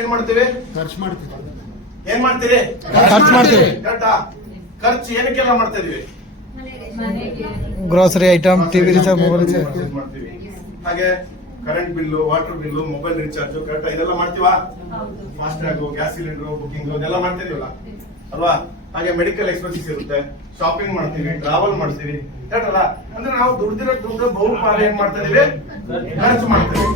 ಏನ್ ಮಾಡ್ತೀವಿ? ಖರ್ಚು ಮಾಡ್ತೀವಿ. ಏನ್ ಮಾಡ್ತೀರಿ? ಖರ್ಚು ಮಾಡ್ತೀವಿ. ಕರೆಕ್ಟಾ? ಖರ್ಚು ಏನಕ್ಕೆಲ್ಲ ಮಾಡ್ತಾ ಇದೀವಿ? Grocery item, TV recharge, mobile recharge ಮಾಡ್ತೀವಿ. ಹಾಗೆ current bill, water bill, mobile recharge, ಕರೆಕ್ಟಾ? ಇದೆಲ್ಲ ಮಾಡ್ತೀವಾ? FASTag, gas cylinder booking ಇದೆಲ್ಲ ಮಾಡ್ತಿದೀವಲ್ಲ ಅಲ್ವಾ? ಹಾಗೆ ಮೆಡಿಕಲ್ ಎಕ್ಸ್ಪೆನ್ಸಸ್ ಇರುತ್ತೆ, ಶಾಪಿಂಗ್ ಮಾಡ್ತೀವಿ, ಟ್ರಾವೆಲ್ ಮಾಡ್ತೀವಿ, ಕರೆಕ್ಟಲ್ಲ? ಅಂದ್ರೆ ನಾವು ದುಡ್ದಿರೋ ದುಡ್ಡು ಬಹುಪಾಲು ಏನ್ ಮಾಡ್ತಾ ಇದೀವಿ? ಖರ್ಚು ಮಾಡ್ತೀವಿ.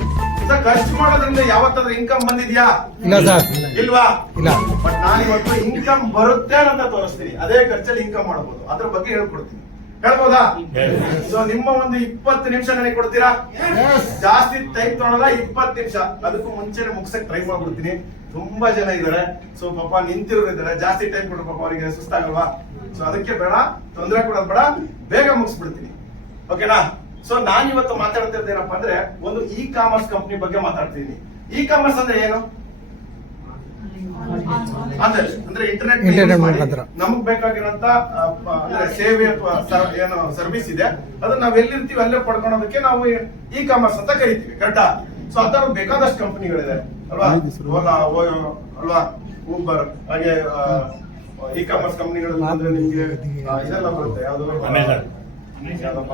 ಖರ್ಚು ಮಾಡೋದ್ರಿಂದ ಯಾವತ್ತಾದ್ರೂ ಇನ್ಕಮ್ ಬಂದಿದ್ಯಾ? ಇಲ್ಲ ಸರ್, ಇಲ್ವಾ? ಇಲ್ಲ. ಬಟ್ ನಾನು ಇವತ್ತು ಇನ್ಕಮ್ ಬರುತ್ತೆ ಅಂತ ತೋರಿಸ್ತೀನಿ. ಅದೇ ಖರ್ಚಲ್ಲಿ ಇನ್ಕಮ್ ಮಾಡಬಹುದು, ಅದ್ರ ಬಗ್ಗೆ ಹೇಳ್ಕೊಡ್ತೀನಿ. ಹೇಳ್ಬೋದಾ? ಸೊ ನಿಮ್ಮ ಒಂದು 20 ನಿಮಿಷ ನನಗೆ ಕೊಡ್ತೀರಾ? ಜಾಸ್ತಿ ಟೈಮ್ ತೊಗೊಳಲ್ಲ, 20 ನಿಮಿಷ. ಅದಕ್ಕೂ ಮುಂಚೆನೆ ಮುಗಿಸಕ್ ಟ್ರೈ ಮಾಡ್ಬಿಡ್ತೀನಿ. ತುಂಬಾ ಜನ ಇದಾರೆ, ಸೊ ಪಾಪ ನಿಂತಿರೋರು ಇದಾರೆ. ಜಾಸ್ತಿ ಟೈಮ್ ಕೊಡ್ರು, ಪಾಪ ಅವರಿಗೆ ಸುಸ್ತಾಗಲ್ವಾ? ಸೊ ಅದಕ್ಕೆ ಬೇಡ, ತೊಂದರೆ ಕೊಡೋದು ಬೇಡ, ಬೇಗ ಮುಗಿಸ್ಬಿಡ್ತೀನಿ. ಓಕೆನಾ? ಸೊ ನಾನು ಇವತ್ತು ಮಾತಾಡ್ತಿರೋದು ಏನಪ್ಪಾ ಅಂದ್ರೆ, ಒಂದು ಇ ಕಾಮರ್ಸ್ ಕಂಪನಿ ಬಗ್ಗೆ ಮಾತಾಡ್ತೀನಿ. ಇ ಕಾಮರ್ಸ್ ಅಂದ್ರೆ ಏನು? ಅಂದ್ರೆ ಇಂಟರ್ನೆಟ್ ನಮಗ್ ಬೇಕಾಗಿರೋಂತ ಅಂದ್ರೆ ಸೇವೆ ಏನು ಸರ್ವಿಸ್ ಇದೆ, ಅದನ್ನ ನಾವ್ ಎಲ್ಲಿರ್ತೀವಿ ಅಲ್ಲೇ ಪಡ್ಕೊಳೋದಕ್ಕೆ ನಾವು ಇ ಕಾಮರ್ಸ್ ಅಂತ ಕರಿತೀವಿ. ಕರೆಕ್ಟಾ? ಸೊ ಆ ತರ ಬೇಕಾದಷ್ಟು ಕಂಪನಿಗಳಿದೆ ಅಲ್ವಾ? ಓಲಾ, ಅಲ್ವಾ, ಊಬರ್, ಹಾಗೆ ಇ ಕಾಮರ್ಸ್ ಕಂಪನಿಗಳಲ್ಲಿ ಅಂದ್ರೆ ನಿಮ್ಗೆ ಇದೆಲ್ಲ ಬರುತ್ತೆ. ಯಾವ್ದು?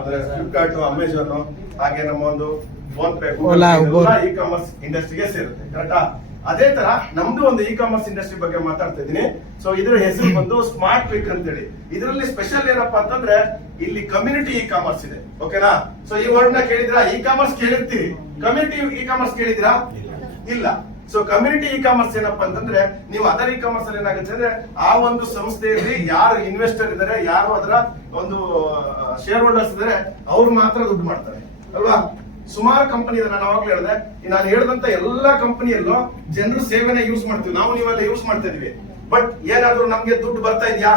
ಅಂದ್ರೆ ಫ್ಲಿಪ್ಕಾರ್ಟ್, ಅಮೆಜಾನ್, ಹಾಗೆ ನಮ್ಮ ಒಂದು ಫೋನ್ ಪೇ, ಇ ಕಾಮರ್ಸ್ ಇಂಡಸ್ಟ್ರಿಗೆ ಸೇರುತ್ತೆ. ಕರೆಕ್ಟಾ? ಅದೇ ತರ ನಮ್ದು ಒಂದು ಇ ಕಾಮರ್ಸ್ ಇಂಡಸ್ಟ್ರಿ ಬಗ್ಗೆ ಮಾತಾಡ್ತಾ ಇದ್ದೀನಿ. ಸೊ ಇದ್ರ ಹೆಸರು ಬಂದು ಸ್ಮಾರ್ಟ್ ಕ್ವಿಕ್ ಅಂತೇಳಿ. ಇದರಲ್ಲಿ ಸ್ಪೆಷಲ್ ಏನಪ್ಪಾ ಅಂತಂದ್ರೆ, ಇಲ್ಲಿ ಕಮ್ಯುನಿಟಿ ಇ ಕಾಮರ್ಸ್ ಇದೆ. ಓಕೆನಾ? ಸೊ ಈ ವರ್ಡ್ ನ ಕೇಳಿದ್ರಾ? ಇ ಕಾಮರ್ಸ್ ಕೇಳಿರ್ತೀವಿ, ಕಮ್ಯುನಿಟಿ ಇ ಕಾಮರ್ಸ್ ಕೇಳಿದ್ರಾ? ಇಲ್ಲ. ಸೊ ಕಮ್ಯುನಿಟಿ ಇ ಕಾಮರ್ಸ್ ಏನಪ್ಪಾ ಅಂತಂದ್ರೆ, ನೀವು ಅದರ್ ಇ ಕಾಮರ್ಸ್ ಅಲ್ಲಿ ಏನಾಗುತ್ತೆ ಅಂದ್ರೆ, ಆ ಒಂದು ಸಂಸ್ಥೆಯಲ್ಲಿ ಯಾರು ಇನ್ವೆಸ್ಟರ್ ಇದಾರೆ, ಯಾರು ಅದರ ಒಂದು ಶೇರ್ ಹೋಲ್ಡರ್ಸ್ ಇದಾರೆ, ಅವ್ರು ಮಾತ್ರ ದುಡ್ಡು ಮಾಡ್ತಾರೆ ಅಲ್ವಾ? ಸುಮಾರು ಕಂಪನಿ ಇದೆ. ನಾನು ಅವಾಗ್ಲೇ ಹೇಳಿದೆ, ನಾನು ಹೇಳಿದಂತ ಎಲ್ಲಾ ಕಂಪನಿಯಲ್ಲೂ ಜನರು ಸೇವೆನ ಯೂಸ್ ಮಾಡ್ತೀವಿ, ನಾವು ನೀವೆಲ್ಲ ಯೂಸ್ ಮಾಡ್ತಾ ಇದೀವಿ. ಬಟ್ ಏನಾದ್ರೂ ನಮ್ಗೆ ದುಡ್ಡು ಬರ್ತಾ ಇದೆಯಾ?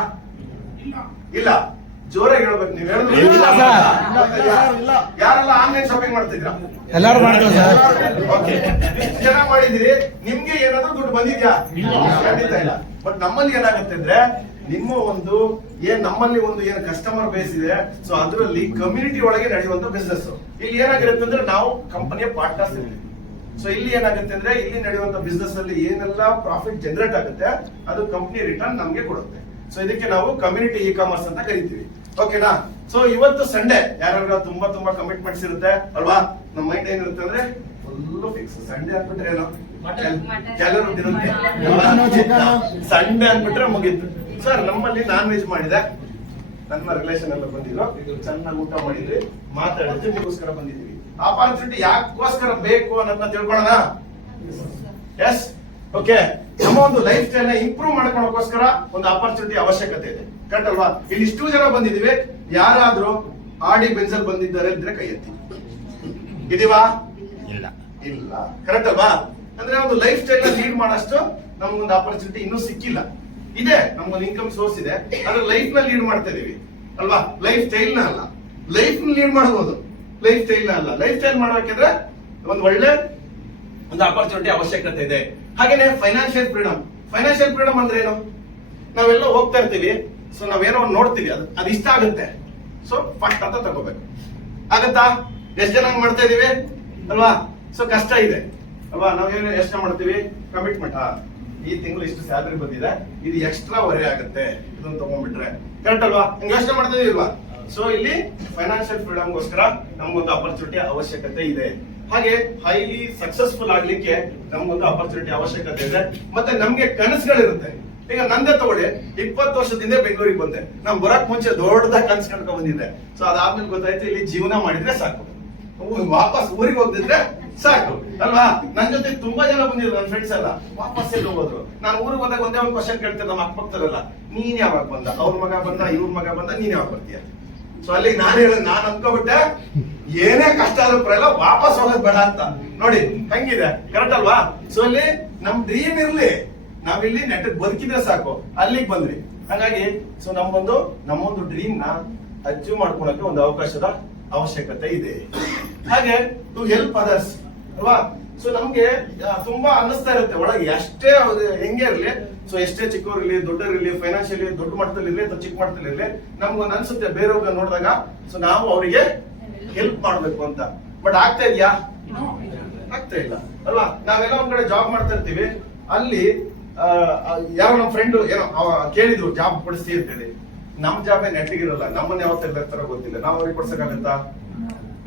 ಇಲ್ಲ. ಜೋರಾಗಿ ಹೇಳ್ಬೇಕು. ನೀವು ಹೇಳಿದ್ರೆ ಯಾರೆಲ್ಲ ಆನ್ಲೈನ್ ಶಾಪಿಂಗ್ ಮಾಡ್ತಿದ್ರಾ? ಎಲ್ಲರೂ ಮಾಡ್ತಾರೆ ಸರ್. ಓಕೆ, ಜನ ಮಾಡಿದಿರಿ, ನಿಮ್ಗೆ ಏನಾದ್ರೂ ದುಡ್ಡು ಬಂದಿದ್ಯಾ? ಖಂಡಿತ ಇಲ್ಲ. ಬಟ್ ನಮ್ಮಲ್ಲಿ ಏನಾಗುತ್ತೆ ಅಂದ್ರೆ, ನಿಮ್ಮ ಒಂದು ನಮ್ಮಲ್ಲಿ ಒಂದು ಏನು ಕಸ್ಟಮರ್ ಬೇಸ್ ಇದೆ, ಸೊ ಅದರಲ್ಲಿ ಕಮ್ಯುನಿಟಿ ಒಳಗೆ ನಡೆಯುವಂತ ಬಿಸ್ನೆಸ್. ಇಲ್ಲಿ ಏನಾಗಿರುತ್ತೆ ಅಂದ್ರೆ, ನಾವು ಕಂಪನಿಯ ಪಾರ್ಟ್ನರ್ಸ್ ಇರ್ತೀವಿ. ಸೊ ಇಲ್ಲಿ ಏನಾಗುತ್ತೆ ಅಂದ್ರೆ, ಇಲ್ಲಿ ನಡೆಯುವಂತ ಬಿಸ್ನೆಸ್ ಅಲ್ಲಿ ಏನೆಲ್ಲ ಪ್ರಾಫಿಟ್ ಜನರೇಟ್ ಆಗುತ್ತೆ, ಅದು ಕಂಪನಿ ರಿಟರ್ನ್ ನಮ್ಗೆ ಕೊಡುತ್ತೆ. ಸೊ ಇದಕ್ಕೆ ನಾವು ಕಮ್ಯುನಿಟಿ ಇ ಕಾಮರ್ಸ್ ಅಂತ ಕರಿತೀವಿ. ಓಕೆನಾ? ಸೊ ಇವತ್ತು ಸಂಡೇ, ಯಾರು ತುಂಬಾ ಕಮಿಟ್ಮೆಂಟ್ಸ್ ಇರುತ್ತೆ ಅಲ್ವಾ? ನಮ್ಮ ಮೈಂಡ್ ಏನಿರುತ್ತೆ ಅಂದ್ರೆ, ಫುಲ್ ಫಿಕ್ಸ್. ಸಂಡೇ ಅಂದ್ಬಿಟ್ರೆ ಏನು? ಕೆಲವರು ಸಂಡೇ ಅಂದ್ಬಿಟ್ರೆ ಮುಗೀತು. ಸರ್ ನಮ್ಮಲ್ಲಿ ನಾನ್ ವೆಜ್ ಮಾಡಿದೆ, ನನ್ನ ರಿಲೇಷನ್ ಎಲ್ಲ ಬಂದಿದ್ರು, ಚೆನ್ನಾಗಿ ಊಟ ಮಾಡಿದ್ವಿ, ಮಾತಾಡಿದ್ವಿ, ನಿಮಗೋಸ್ಕರ ಬಂದಿದ್ವಿ. ಆಪರ್ಚುನಿಟಿ ಯಾಕೋಸ್ಕರ ಬೇಕು ಅನ್ನೋದನ್ನ ತಿಳ್ಕೊಳ್ಳೋಣ. Yes, okay. ನಮ್ಮ ಒಂದು ಲೈಫ್ ಸ್ಟೈಲ್ ನ ಇಂಪ್ರೂವ್ ಮಾಡ್ಕೊಳ್ಳೋಕೋಸ್ಕರ ಒಂದು ಆಪರ್ಚುನಿಟಿ ಅವಶ್ಯಕತೆ ಇದೆ. ಕರೆಕ್ಟ್ ಅಲ್ವಾ? ಇಲ್ಲಿ ಇಷ್ಟು ಜನ ಬಂದಿದ್ದೀವಿ, ಯಾರಾದ್ರೂ ಆಡಿ ಬೆಂಜಲ್ ಬಂದಿದ್ದಾರೆ ಇದ್ರೆ ಕೈ ಎತ್ತಿ. ಇದೀವಾ? ಇಲ್ಲ. ಕರೆಕ್ಟ್ ಅಲ್ವಾ? ಅಂದ್ರೆ ಒಂದು ಲೈಫ್ ಸ್ಟೈಲ್ ನ ಲೀಡ್ ಮಾಡೋಷ್ಟು ನಮ್ಗೊಂದು ಆಪರ್ಚುನಿಟಿ ಇನ್ನೂ ಸಿಕ್ಕಿಲ್ಲ. ಇದೆ, ನಮ್ಗೊಂದು ಇನ್ಕಮ್ ಸೋರ್ಸ್ ಇದೆ, ಆದ್ರೆ ಲೈಫ್ ನ ಲೀಡ್ ಮಾಡ್ತಾ ಇದೀವಿ ಅಲ್ವಾ? ಲೈಫ್ ಸ್ಟೈಲ್ ನ ಅಲ್ಲ, ಲೈಫ್ ನ ಲೀಡ್ ಮಾಡಬಹುದು, ಲೈಫ್ ಸ್ಟೈಲ್ ನ ಅಲ್ಲ. ಲೈಫ್ ಸ್ಟೈಲ್ ಮಾಡಬೇಕಿದ್ರೆ ಒಂದು ಒಳ್ಳೆ ಒಂದು ಆಪರ್ಚುನಿಟಿ ಅವಶ್ಯಕತೆ ಇದೆ. ಹಾಗೇನೆ ಫೈನಾನ್ಷಿಯಲ್ ಫ್ರೀಡಮ್. ಫೈನಾನ್ಷಿಯಲ್ ಫ್ರೀಡಮ್ ಅಂದ್ರೆ ಏನು? ನಾವೆಲ್ಲ ಹೋಗ್ತಾ ಇರ್ತೀವಿ, ಸೊ ನಾವೇನೋ ಒಂದು ನೋಡ್ತೀವಿ, ಅದು ಇಷ್ಟ ಆಗುತ್ತೆ, ಸೊ ಫಸ್ಟ್ ಅಂತ ತಗೋಬೇಕು. ಆಗತ್ತಾ? ಎಷ್ಟು ಜನ ಮಾಡ್ತಾ ಇದೀವಿ ಅಲ್ವಾ? ಸೊ ಕಷ್ಟ ಇದೆ ಅಲ್ವಾ? ನಾವೇನು ಎಷ್ಟು ಮಾಡ್ತೀವಿ? ಕಮಿಟ್ಮೆಂಟ್, ಈ ತಿಂಗಳು ಇಷ್ಟು ಸ್ಯಾಲರಿ ಬಂದಿದೆ, ಇದು ಎಕ್ಸ್ಟ್ರಾ ಹೊರೆ ಆಗುತ್ತೆ, ಇದನ್ನ ತಗೊಂಡ್ಬಿಟ್ರೆ. ಕರೆಕ್ಟ್ ಅಲ್ವಾ? ಹಿಂಗ್ ಯೋಚನೆ ಮಾಡ್ತಾ ಇದೀಲ್ವಾ? ಸೊ ಇಲ್ಲಿ ಫೈನಾನ್ಷಿಯಲ್ ಫ್ರೀಡಮ್ ಗೋಸ್ಕರ ನಮ್ಗೊಂದು ಆಪರ್ಚುನಿಟಿ ಅವಶ್ಯಕತೆ ಇದೆ. ಹಾಗೆ ಹೈಲಿ ಸಕ್ಸಸ್ಫುಲ್ ಆಗ್ಲಿಕ್ಕೆ ನಮ್ಗೊಂದು ಆಪರ್ಚುನಿಟಿ ಅವಶ್ಯಕತೆ ಇದೆ. ಮತ್ತೆ ನಮ್ಗೆ ಕನಸುಗಳಿರುತ್ತೆ. ಈಗ ನಂದೇ ತಗೊಳ್ಳಿ, 20 ವರ್ಷದಿಂದ ಬೆಂಗಳೂರಿಗೆ ಬಂದೆ. ನಾನ್ ಬರಕ್ ಮುಂಚೆ ದೊಡ್ಡದಾಗಿ ಕನಸು ಕಂಡ್ಕೊಂಡ್ ಬಂದಿದ್ದೆ. ಸೊ ಅದಾದ್ಮೇಲೆ ಗೊತ್ತಾಯ್ತು, ಇಲ್ಲಿ ಜೀವನ ಮಾಡಿದ್ರೆ ಸಾಕು, ವಾಪಸ್ ಊರಿಗೆ ಹೋಗ್ತಿದ್ರೆ ಸಾಕು ಅಲ್ವಾ? ನನ್ ಜೊತೆ ತುಂಬಾ ಜನ ಬಂದಿದ್ರು, ನನ್ನ ಫ್ರೆಂಡ್ಸ್ ಎಲ್ಲ ವಾಪಸ್ ಎಲ್ಲಿ ಹೋದ್ರು. ನಾನು ಊರಿಗೆ ಹೋದಾಗ ಒಂದೇ ಒಂದು ಕ್ವಶನ್ ಕೇಳ್ತಾರೆ ನಮ್ಮ ಅಕ್ಕಪಕ್ಕದವರೆಲ್ಲ, ನೀನ್ ಯಾವಾಗ ಬಂದ? ಅವ್ರ ಮಗ ಬಂದ, ಇವ್ರ ಮಗ ಬಂದ, ನೀನ್ ಯಾವಾಗ ಬರ್ತೀಯ? ಸೊ ಅಲ್ಲಿ ನಾನ್ ಅನ್ಕೋಬಿಟ್ಟೆ, ಏನೇ ಕಷ್ಟ ಆದ್ರೂ ಪರಲ್ಲ, ವಾಪಸ್ ಹೋಗೋದ್ ಬೇಡ ಅಂತ. ನೋಡಿ ಹಂಗಿದೆ. ಕರೆಕ್ಟ್ ಅಲ್ವಾ? ಸೊ ಅಲ್ಲಿ ನಮ್ ಡ್ರೀಮ್ ಇರ್ಲಿ, ನಾವಿಲ್ಲಿ ನೆಟ್ ಬದುಕಿದ್ರೆ ಸಾಕು, ಅಲ್ಲಿಗೆ ಬಂದ್ರಿ. ಹಾಗಾಗಿ ಸೊ ನಮ್ಮೊಂದು ಡ್ರೀಮ್ ನ ಅಚೀವ್ ಮಾಡ್ಕೊಳಕ್ಕೆ ಒಂದು ಅವಕಾಶದ ಅವಶ್ಯಕತೆ ಇದೆ. ಹಾಗೆ ಟು ಹೆಲ್ಪ್ ಅದರ್ಸ್ ಅಲ್ವಾ? ಸೊ ನಮ್ಗೆ ತುಂಬಾ ಅನ್ನಿಸ್ತಾ ಇರುತ್ತೆ ಒಳಗೆ, ಎಷ್ಟೇ ಹೆಂಗೆ ಇರ್ಲಿ, ಸೊ ಎಷ್ಟೇ ಚಿಕ್ಕವರಿರ್ಲಿ, ದೊಡ್ಡವರಿರ್ಲಿ, ಫೈನಾನ್ಷಿಯಲಿ ದೊಡ್ಡ ಮಟ್ಟದಲ್ಲಿ ಇರ್ಲಿ ಅಥವಾ ಚಿಕ್ಕ ಮಟ್ಟದಲ್ಲಿ ಇರ್ಲಿ, ನಮ್ಗೊಂದು ಅನ್ಸುತ್ತೆ ಬೇರೆಯವ್ರನ್ನ ನೋಡಿದಾಗ, ಸೊ ನಾವು ಅವರಿಗೆ ಹೆಲ್ಪ್ ಮಾಡ್ಬೇಕು ಅಂತ. ಬಟ್ ಆಗ್ತಾ ಇದೆಯಾ? ಆಗ್ತಾ ಇಲ್ಲ ಅಲ್ವಾ? ನಾವೆಲ್ಲ ಒಂದ್ ಕಡೆ ಜಾಬ್ ಮಾಡ್ತಾ ಇರ್ತೀವಿ, ಅಲ್ಲಿ ಯಾರೋ ನಮ್ಮ ಫ್ರೆಂಡ್ ಏನೋ ಕೇಳಿದ್ರು ಜಾಬ್ ಕೊಡಿಸ್ತಿ ಅಂತೇಳಿ. ನಮ್ ಜಾಬ್ ನೆಟ್ಟಿಗಿರಲ್ಲ, ನಮ್ಮನ್ನ ಯಾವತ್ತ ಇರ್ತಾರ ಗೊತ್ತಿಲ್ಲ, ನಾವು ಅವ್ರಿಗೆ ಕೊಡ್ಸಕ್ಕಾಗತ್ತಾ?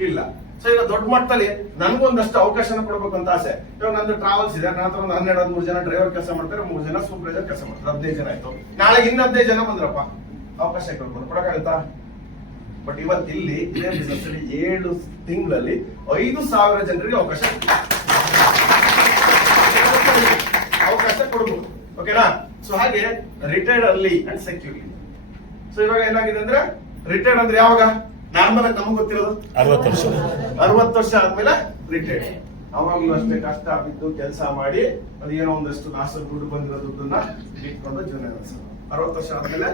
ಇಲ್ಲ. ಸೊ ಈಗ ದೊಡ್ಡ ಮಟ್ಟದಲ್ಲಿ ನನ್ಗೊಂದಷ್ಟು ಅವಕಾಶನ ಕೊಡ್ಬೇಕು ಅಂತ ಆಸೆ. ಇವಾಗ ನಂದು ಟ್ರಾವೆಲ್ಸ್ ಇದೆ, ನನ್ನ ಹತ್ರ ಒಂದು 12-13 ಜನ ಡ್ರೈವರ್ ಕೆಲಸ ಮಾಡ್ತಾರೆ, 3 ಜನ ಸೂಪರ್ವೈಸರ್ ಕೆಲಸ ಮಾಡ್ತಾರೆ, 15 ಜನ ಆಯ್ತು. ನಾಳೆ ಇನ್ನು 15 ಜನ ಬಂದ್ರಪ್ಪ, ಅವಕಾಶ ಕೊಡಕ್ಕಾಗತ್ತಾ? ಬಟ್ ಇವತ್ತು ಇಲ್ಲಿ ಇದೇ ಬಿಸ್ನೆಸ್ ಅಲ್ಲಿ 7 ತಿಂಗಳಲ್ಲಿ 5,000 ಜನರಿಗೆ ಅವಕಾಶ ಕೊಡ್ಬೋದು. ಓಕೆನಾ? ಸೊ ಹಾಗೆ retired early and securely. So ಇವಾಗ ಏನಾಗಿದೆ ಅಂದ್ರೆ ರಿಟೈರ್ಡ್ ಅಂದ್ರೆ ಯಾವಾಗ ನಾರ್ಮಲ್ ಆಗಿ ನಮ್ಗೆ ಗೊತ್ತಿರೋದು 60 ವರ್ಷ ಆದ್ಮೇಲೆ ರಿಟೈರ್ಡ್. ಅವಾಗ್ಲೂ ಅಷ್ಟೇ ಕಷ್ಟ ಬಿದ್ದು ಕೆಲಸ ಮಾಡಿ ಅದೇನೋ ಒಂದಷ್ಟು ಲಾಸ್ಟ್ ದುಡ್ಡು ಬಂದಿರೋ ದುಡ್ಡನ್ನ ಇಟ್ಕೊಂಡು ಜೀವನ ನಡೆಸೋದು. 60 ವರ್ಷ ಆದ್ಮೇಲೆ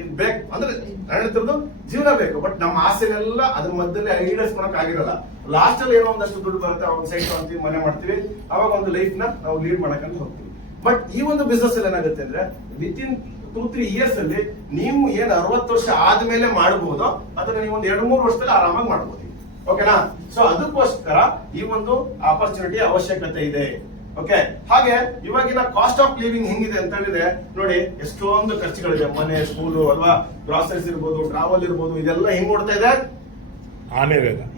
ಇದು ಬೇಕು ಅಂದ್ರೆ ನಾನು ಹೇಳ್ತಿರೋದು ಜೀವನ ಬೇಕು. ಬಟ್ ನಮ್ಮ ಆಸೆನೆಲ್ಲ ಅದ್ರ ಮಧ್ಯದಲ್ಲಿ ಈಡೇರಿಸ್ಕೊಳಕ್ ಆಗಿರಲ್ಲ. ಲಾಸ್ಟ್ ಅಲ್ಲಿ ಏನೋ ಒಂದಷ್ಟು ದುಡ್ಡು ಬರುತ್ತೆ, ಅವಾಗ ಸೈಡ್ ತಗೊಂತೀವಿ, ಮನೆ ಮಾಡ್ತೀವಿ, ಅವಾಗ ಒಂದು ಲೈಫ್ ನ ನಾವು ಲೀಡ್ ಮಾಡಕಂತ ಹೋಗ್ತೀವಿ. ಬಟ್ ಈ ಒಂದು ಬಿಸ್ನೆಸ್ ಅಲ್ಲಿ ಏನಾಗುತ್ತೆ ಅಂದ್ರೆ ವಿತಿನ್ 2-3 ಇಯರ್ಸ್ ಅಲ್ಲಿ ನೀವು ಏನ್ 60 ವರ್ಷ ಆದ್ಮೇಲೆ ಮಾಡಬಹುದು, ಅದನ್ನ ನೀವು ಒಂದು 2-3 ವರ್ಷದಲ್ಲಿ ಆರಾಮಾಗಿ ಮಾಡಬಹುದು. ಓಕೆನಾ? ಸೊ ಅದಕ್ಕೋಸ್ಕರ ಈ ಒಂದು ಆಪರ್ಚುನಿಟಿ ಅವಶ್ಯಕತೆ ಇದೆ. ಓಕೆ, ಹಾಗೆ ಇವಾಗಿನ ಕಾಸ್ಟ್ ಆಫ್ ಲಿವಿಂಗ್ ಹೆಂಗಿದೆ ಅಂತ ಹೇಳಿದ್ರೆ ನೋಡಿ, ಎಷ್ಟೊಂದು ಖರ್ಚುಗಳಿದೆ. ಮನೆ, ಸ್ಕೂಲು ಅಲ್ವಾ, ಗ್ರಾಸರೀಸ್ ಇರ್ಬೋದು, ಟ್ರಾವೆಲ್ ಇರ್ಬೋದು, ಇದೆಲ್ಲ ಹೆಂಗ್ ಓಡ್ತಾ ಇದೆ?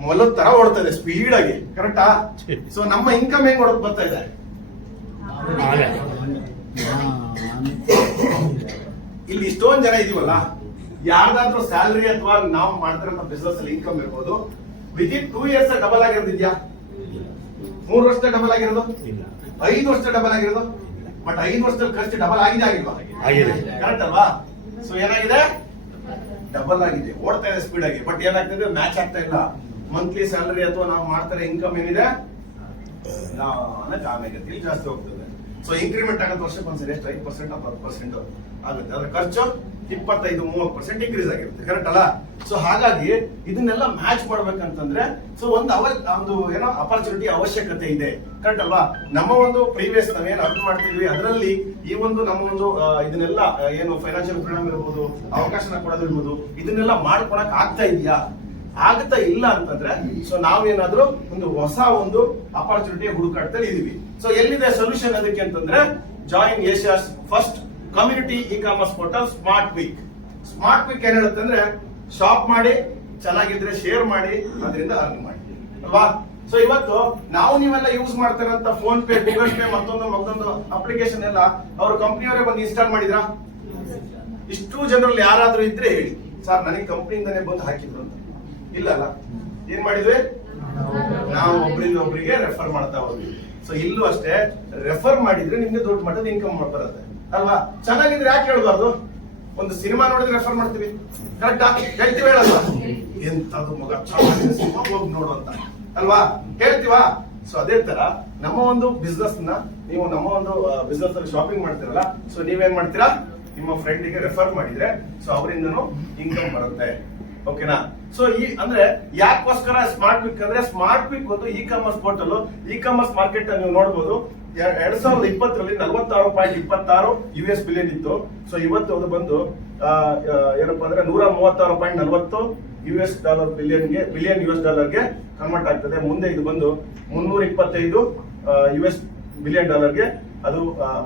ಮೊಲದ ತರ ಓಡ್ತಾ ಇದೆ, ಸ್ಪೀಡ್ ಆಗಿ. ಕರೆಕ್ಟಾ? ಸೊ ನಮ್ಮ ಇನ್ಕಮ್ ಹೆಂಗ್ ಓಡಕ್ ಬರ್ತಾ ಇದೆ? ಇಲ್ಲಿ ಇಷ್ಟೊಂದು ಜನ ಇದೀವಲ್ಲ, ಯಾರ್ದಾದ್ರೂ ಸ್ಯಾಲರಿ ಅಥವಾ ನಾವು ಮಾಡ್ತಿರೋ ಬಿಸ್ನೆಸ್ ಅಲ್ಲಿ ಇನ್ಕಮ್ ಇರ್ಬೋದು, ವಿದಿನ್ 2 ಇಯರ್ಸ್ ಡಬಲ್ ಆಗಿರೋದಿದ್ಯಾ? 3 ವರ್ಷದ ಡಬಲ್ ಆಗಿರೋದು, 5 ವರ್ಷದ ಡಬಲ್ ಆಗಿರೋದು. ಬಟ್ 5 ವರ್ಷದಲ್ಲಿ ಖರ್ಚು ಡಬಲ್ ಆಗಿದೆ ಆಗಿಲ್ವಾ? ಕರೆಕ್ಟ್ ಅಲ್ವಾ? ಸೊ ಏನಾಗಿದೆ? ಡಬಲ್ ಆಗಿದೆ, ಓಡ್ತಾ ಇದೆ ಸ್ಪೀಡ್ ಆಗಿ. ಬಟ್ ಏನಾಗ್ತದೆ? ಮ್ಯಾಚ್ ಆಗ್ತಾ ಇಲ್ಲ. ಮಂತ್ಲಿ ಸ್ಯಾಲರಿ ಅಥವಾ ನಾವು ಮಾಡ್ತಾರೆ ಇನ್ಕಮ್ ಏನಿದೆ ಕಾಮೆಗತಿ ಜಾಸ್ತಿ ಹೋಗ್ತದೆ. ಸೊ ಇನ್ಕ್ರಿಮೆಂಟ್ ಆಗುತ್ತೆ ವರ್ಷಕ್ಕೆ ಒಂದ್ಸರಿ, ಎಷ್ಟು 5% ಅಥವಾ 10% ಆಗುತ್ತೆ. ಅದ್ರ ಖರ್ಚು 25-30% ಇನ್ಕ್ರೀಸ್ ಆಗಿರುತ್ತೆ. ಕರೆಕ್ಟ್ ಅಲ್ಲ? ಸೊ ಹಾಗಾಗಿ ಇದನ್ನೆಲ್ಲ ಮ್ಯಾಚ್ ಮಾಡ್ಬೇಕಂತಂದ್ರೆ ಸೊ ಒಂದು ಏನೋ ಅಪರ್ಚುನಿಟಿ ಅವಶ್ಯಕತೆ ಇದೆ. ಕರೆಕ್ಟ್ ಅಲ್ವಾ? ನಮ್ಮ ಒಂದು ಪ್ರೀವಿಯಸ್ ನಾವೇನು ಅರ್ನ್ ಮಾಡ್ತಿದ್ವಿ ಅದರಲ್ಲಿ ಈ ಒಂದು ನಮ್ಮ ಒಂದು ಇದನ್ನೆಲ್ಲ ಏನು ಫೈನಾನ್ಷಿಯಲ್ ಫ್ರೀಡಮ್ ಇರ್ಬೋದು, ಅವಕಾಶನ ಕೊಡೋದಿರ್ಬೋದು, ಇದನ್ನೆಲ್ಲ ಮಾಡ್ಕೊಳಕ್ ಆಗ್ತಾ ಇದೆಯಾ? ಆಗ್ತಾ ಇಲ್ಲ ಅಂತಂದ್ರೆ ಸೊ ನಾವೇನಾದ್ರೂ ಒಂದು ಹೊಸ ಒಂದು ಅಪರ್ಚುನಿಟಿ ಹುಡುಕಾಡ್ತಲ್ಲಿ ಇದೀವಿ. ಸೊ ಎಲ್ಲಿದೆ ಸೊಲ್ಯೂಷನ್ ಅದಕ್ಕೆ ಅಂತಂದ್ರೆ join Asia's first community e commerce portal Smart Week. Smart Week ಏನ್ ಹೇಳುತ್ತೆ ಅಂದ್ರೆ ಶಾಪ್ ಮಾಡಿ, ಚೆನ್ನಾಗಿದ್ರೆ ಶೇರ್ ಮಾಡಿ, ಅದರಿಂದ ಅರ್ನ್ ಮಾಡಿ ಅಲ್ವಾ? ಸೊ ಇವತ್ತು ನಾವು ನೀವೆಲ್ಲ ಯೂಸ್ ಮಾಡ್ತಾರಂತ ಫೋನ್ ಪೇ, ಗೂಗಲ್ ಪೇ, ಮತ್ತೊಂದು ಅಪ್ಲಿಕೇಶನ್ ಎಲ್ಲ ಅವ್ರ ಕಂಪ್ನಿಯವರೇ ಬಂದು ಇನ್ಸ್ಟಾಲ್ ಮಾಡಿದ್ರಾ? ಇಷ್ಟು ಜನರಲ್ಲಿ ಯಾರಾದ್ರೂ ಇದ್ರೆ ಹೇಳಿ, ಸರ್ ನನಗೆ ಕಂಪ್ನಿಯಿಂದಾನೇ ಬಂದು ಹಾಕಿದ್ರು ಅಂತ. ಇಲ್ಲ ಅಲ್ಲ? ಏನ್ ಮಾಡಿದ್ವಿ ನಾವು? ಒಬ್ರಿಂದ ಒಬ್ರಿಗೆ ರೆಫರ್ ಮಾಡ್ತಾ ಹೋದ್ವಿ. ಸೊ ಇಲ್ಲೂ ಅಷ್ಟೇ, ರೆಫರ್ ಮಾಡಿದ್ರೆ ನಿಮ್ಗೆ ದೊಡ್ಡ ಮಟ್ಟದ ಇನ್ಕಮ್ ಬರುತ್ತೆ ಅಲ್ವಾ? ಚೆನ್ನಾಗಿದ್ರೆ ಯಾಕೆ ಹೇಳ್ಬಾರ್ದು? ಒಂದು ಸಿನಿಮಾ ನೋಡಿದ್ರೆ ರೆಫರ್ ಮಾಡ್ತೀವಿ, ಕರೆಕ್ಟಾ? ಹೇಳ್ತೀವಿ ಹೇಳಲ್ವಾ? ಎಂತದು ಮಗ ಚೆನ್ನಾಗಿದೆ ಸಿನಿಮಾ, ಹೋಗಿ ನೋಡು ಅಂತ ಅಲ್ವಾ? ಹೇಳ್ತೀವಾ? ಸೊ ಅದೇ ತರ ನಮ್ಮ ಒಂದು ಬಿಸ್ನೆಸ್ ನ ನೀವು ನಮ್ಮ ಒಂದು ಬಿಸ್ನೆಸ್ ಅಲ್ಲಿ ಶಾಪಿಂಗ್ ಮಾಡ್ತೀರಲ್ಲ, ಸೊ ನೀವೇನ್ ಮಾಡ್ತೀರಾ? ನಿಮ್ಮ ಫ್ರೆಂಡಿಗೆ ರೆಫರ್ ಮಾಡಿದ್ರೆ ಸೊ ಅವರಿಂದನೂ ಇನ್ಕಮ್ ಬರುತ್ತೆ. ಓಕೆನಾ? ಸೊ ಈ ಅಂದ್ರೆ ಯಾಕೋಸ್ಕರ ಸ್ಮಾರ್ಟ್ ವೀಕ್ ಅಂದ್ರೆ ಸ್ಮಾರ್ಟ್ ವೀಕ್ ಒಂದು E commerce portal, E commerce market ನೀವು ನೋಡಬಹುದು. 2020ರಲ್ಲಿ 46.26 US ಬಿಲಿಯನ್ ಇತ್ತು. ಸೊ ಇವತ್ತು ಅದು ಬಂದು ಏನಪ್ಪಾ ಅಂದ್ರೆ 136.40 ಬಿಲಿಯನ್ US ಡಾಲರ್ಗೆ ಕನ್ವರ್ಟ್ ಆಗ್ತದೆ. ಮುಂದೆ ಇದು ಬಂದು 325 US ಬಿಲಿಯನ್ ಡಾಲರ್ಗೆ ಅದು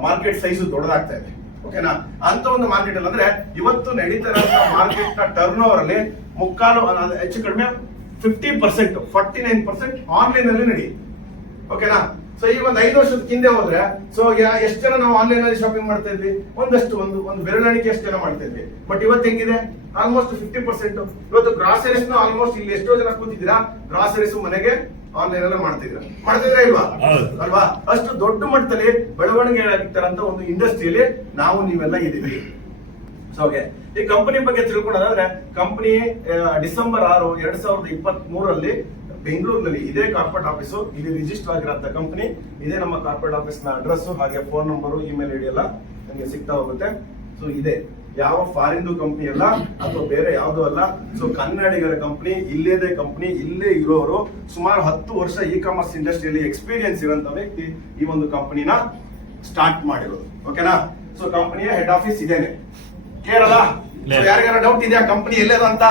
ಮಾರ್ಕೆಟ್ ಸೈಜ್ ದೊಡ್ಡದಾಗ್ತಾ ಇದೆ. ಓಕೆನಾ? ಅಂತ ಒಂದು ಮಾರ್ಕೆಟ್ ಅಲ್ಲಿ ಅಂದ್ರೆ ಇವತ್ತು ನಡೀತಾ ಮಾರ್ಕೆಟ್ ನ ಟರ್ನ್ ಓವರ್ ಅಲ್ಲಿ ಮುಕ್ಕಾಲು ಹೆಚ್ಚು ಕಡಿಮೆ 50%, 49% ಆನ್ಲೈನ್ ಅಲ್ಲಿ ನಡಿ. ಓಕೆನಾ? ಸೊ ಈಗ ಒಂದು 5 ವರ್ಷದ ಹಿಂದೆ ಹೋದ್ರೆ ಸೊ ಎಷ್ಟು ಜನ ನಾವು ಆನ್ಲೈನ್ ಅಲ್ಲಿ ಶಾಪಿಂಗ್ ಮಾಡ್ತಾ ಇದ್ವಿ? ಒಂದು ಬೆರಳಿಕೆ ಎಷ್ಟು ಜನ ಮಾಡ್ತಾ ಇದ್ವಿ. ಬಟ್ ಇವತ್ತು ಹೆಂಗಿದೆ? ಆಲ್ಮೋಸ್ಟ್ 50%. ಇವತ್ತು ಗ್ರಾಸರೀಸ್ ಆಲ್ಮೋಸ್ಟ್ ಇಲ್ಲಿ ಎಷ್ಟೋ ಜನ ಕೂತಿದ್ದೀರಾ, ಗ್ರಾಸರೀಸ್ ಮನೆಗೆ ಆನ್ಲೈನ್ ಅಲ್ಲೇ ಮಾಡ್ತಿದ್ರ ಇಲ್ವಾ? ಅಲ್ವಾ? ಅಷ್ಟು ದೊಡ್ಡ ಮಟ್ಟದಲ್ಲಿ ಬೆಳವಣಿಗೆ ಆಗಿರ್ತಾರಂತ ಒಂದು ಇಂಡಸ್ಟ್ರಿಯಲ್ಲಿ ನಾವು ನೀವೆಲ್ಲ ಇದೀವಿ. ಸೊ ಹಾಗೆ ಈ ಕಂಪನಿ ಬಗ್ಗೆ ತಿಳ್ಕೊಳ್ಳೋದಾದ್ರೆ, ಕಂಪನಿ ಡಿಸೆಂಬರ್ 6, 2023ರಲ್ಲಿ ಬೆಂಗಳೂರಿನಲ್ಲಿ ಇದೇ ಕಾರ್ಪೊರೇಟ್ ಆಫೀಸು, ಇಲ್ಲಿ ರಿಜಿಸ್ಟರ್ ಆಗಿರೋಂಥ ಕಂಪನಿ, ಇದೇ ನಮ್ಮ ಕಾರ್ಪೊರೇಟ್ ಆಫೀಸ್ ನ ಅಡ್ರೆಸ್, ಹಾಗೆ ಫೋನ್ ನಂಬರು, ಇಮೇಲ್ ಐಡಿ ಎಲ್ಲ ನಮಗೆ ಸಿಗ್ತಾ ಹೋಗುತ್ತೆ. ಸೊ ಇದೆ, ಯಾವ ಫಾರಿನ್ ಕಂಪನಿ ಅಲ್ಲ ಅಥವಾ ಬೇರೆ ಯಾವ್ದು ಅಲ್ಲ. ಸೊ ಕನ್ನಡಿಗರ ಕಂಪನಿ, ಇಲ್ಲೇದೇ ಕಂಪನಿ, ಇಲ್ಲೇ ಇರೋರು, ಸುಮಾರು 10 ವರ್ಷ ಇ ಕಾಮರ್ಸ್ ಇಂಡಸ್ಟ್ರಿಯಲ್ಲಿ ಎಕ್ಸ್ಪೀರಿಯನ್ಸ್ ಇರೋಂತ ವ್ಯಕ್ತಿ ಈ ಒಂದು ಕಂಪನಿನ ಸ್ಟಾರ್ಟ್ ಮಾಡಿರೋದು. ಓಕೆನಾ? ಸೊ ಕಂಪನಿಯ ಹೆಡ್ ಆಫೀಸ್ ಇದೇನೆ. ಕ್ಲಿಯರ್ ಅಲ್ಲ? ಯಾರಿಗಾರ ಡೌಟ್ ಇದೆಯಾ ಕಂಪನಿ ಎಲ್ಲದ ಅಂತ?